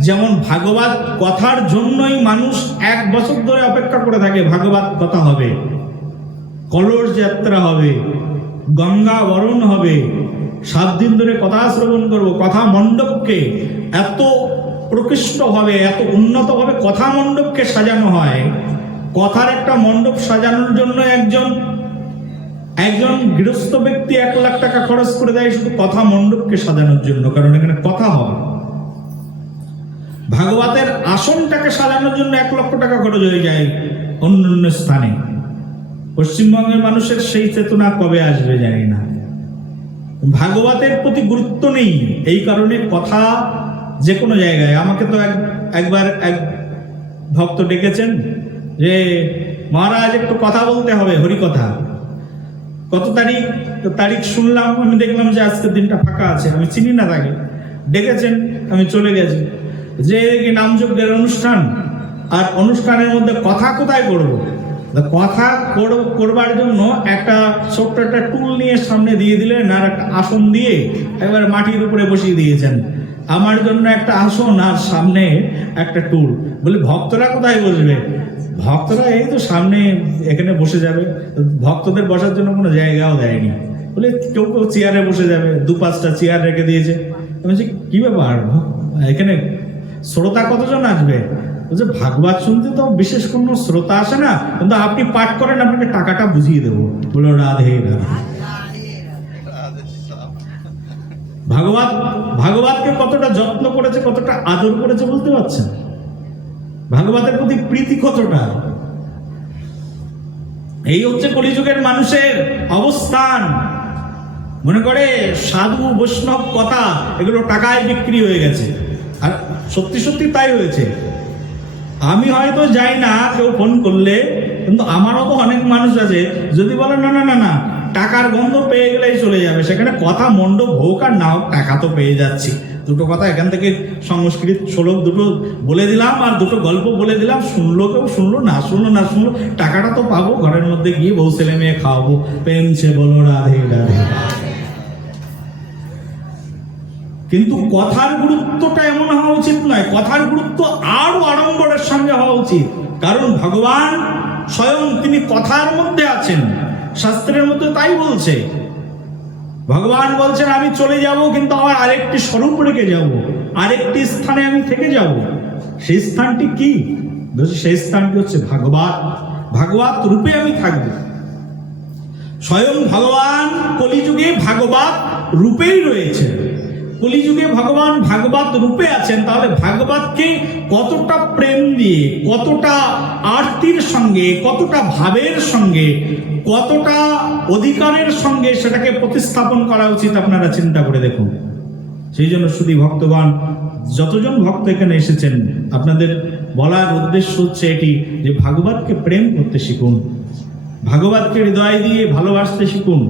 যেমন ভাগবত কথার জন্যই মানুষ 1 বছর ধরে অপেক্ষা করে থাকে, ভাগবত কথা হবে, কলস যাত্রা হবে, গঙ্গা বরণ হবে, 7 দিন ধরে কথা শ্রবণ করব। কথা মণ্ডপকে এত প্রকৃষ্টভাবে, এত উন্নতভাবে কথা মণ্ডপকে সাজানো হয়। কথার একটা মণ্ডপ সাজানোর জন্য একজন গৃহস্থ ব্যক্তি 1 লাখ টাকা খরচ করে দেয় শুধু কথা মণ্ডপকে সাজানোর জন্য, কারণ এখানে কথা হবে। ভাগবতের আসনটাকে সাজানোর জন্য 1 লক্ষ টাকা খরচ হয়ে যায় অন্যান্য স্থানে। পশ্চিমবঙ্গের মানুষের সেই চেতনা কবে আসবে জানি না। ভাগবতের প্রতি গুরুত্ব নেই, এই কারণে কথা যে কোনো জায়গায়। আমাকে তো একবার এক ভক্ত ডেকেছেন যে, মহারাজ একটু কথা বলতে হবে, হরিকথা। কত তারিখ শুনলাম, আমি দেখলাম যে আজকের দিনটা ফাঁকা আছে, আমি চিনি না তাকে। ডেকেছেন, আমি চলে গেছি। যে নামযজ্ঞের অনুষ্ঠান, আর অনুষ্ঠানের মধ্যে কথা কোথায় করবো? কথা করবার জন্য একটা ছোট্ট একটা টুল নিয়ে সামনে দিয়ে দিলেন, আর একটা আসন দিয়ে একবার মাটির উপরে বসিয়ে দিয়েছেন। আমার জন্য একটা আসন আর সামনে একটা টুল। বলে ভক্তরা কোথায় বসবে? ভক্তরা এই তো সামনে এখানে বসে যাবে। ভক্তদের বসার জন্য কোনো জায়গাও দেয়নি। বলে কেউ কেউ চেয়ারে বসে যাবে, 2-5টা চেয়ার রেখে দিয়েছে। আমি বলছি কি ব্যাপার, এখানে শ্রোতা কতজন আসবে? বলছে ভাগবত শুনতে তো বিশেষ কোনো শ্রোতা আসে না, কিন্তু আপনি পাঠ করেন, আপনাকে টাকাটা বুঝিয়ে দেবো। বলো রাধে রাধে। ভাগবতকে কতটা যত্ন করেছে, কতটা আদর করেছে বুঝতে পারছেন? ভাগবতের প্রতি প্রীতি কতটা। এই হচ্ছে কলিযুগের মানুষের অবস্থান। মনে করে সাধু বৈষ্ণব কথা এগুলো টাকায় বিক্রি হয়ে গেছে, আর সত্যি সত্যি তাই হয়েছে। আমি হয়তো যাই না কেউ ফোন করলে, কিন্তু আমারও তো অনেক মানুষ আছে, যদি বলে না না না না টাকার গন্ধ পেয়ে গেলেই চলে যাবে, সেখানে কথা মণ্ডপ হোক আর না হোক টাকা তো পেয়ে যাচ্ছি। 2টো কথা এখান থেকে সংস্কৃত শ্লোক 2টো বলে দিলাম, আর 2টো গল্প বলে দিলাম, শুনলো কেউ, শুনলো না শুনলো, টাকাটা তো পাবো, ঘরের মধ্যে গিয়ে বউ ছেলে মেয়ে খাওয়াবো। প্রেমছে বলো রাধে রাধে। কিন্তু কথার গুরুত্বটা এমন হওয়া উচিত নয়, কথার গুরুত্ব আরো আড়ম্বরের সঙ্গে হওয়া উচিত। কারণ ভগবান স্বয়ং তিনি কথার মধ্যে আছেন, শাস্ত্রের মধ্যে তাই বলছে। ভগবান বলছেন আমি চলে যাব, কিন্তু আমার আরেকটি স্বরূপ রেখে যাব, আরেকটি স্থানে আমি থেকে যাব। সেই স্থানটি কি? সেই স্থানটি হচ্ছে ভাগবত। ভাগবত রূপে আমি থাকব। স্বয়ং ভগবান কলিযুগে ভাগবত রূপেই রয়েছে। কলিযুগে ভগবান ভাগবত রূপে আছেন। তাহলে ভাগবতকে কতটা প্রেম দিয়ে, কতটা আরতির সঙ্গে, কতটা ভাবের সঙ্গে, কতটা অধিকারের সঙ্গে সেটাকে প্রতিস্থাপন করা উচিত আপনারা চিন্তা করে দেখুন। সেই জন্য শুধু ভক্তগণ, যতজন ভক্ত এখানে এসেছেন, আপনাদের বলার উদ্দেশ্য হচ্ছে এটি যে ভাগবতকে প্রেম করতে শিখুন, ভাগবতকে হৃদয় দিয়ে ভালোবাসতে শিখুন।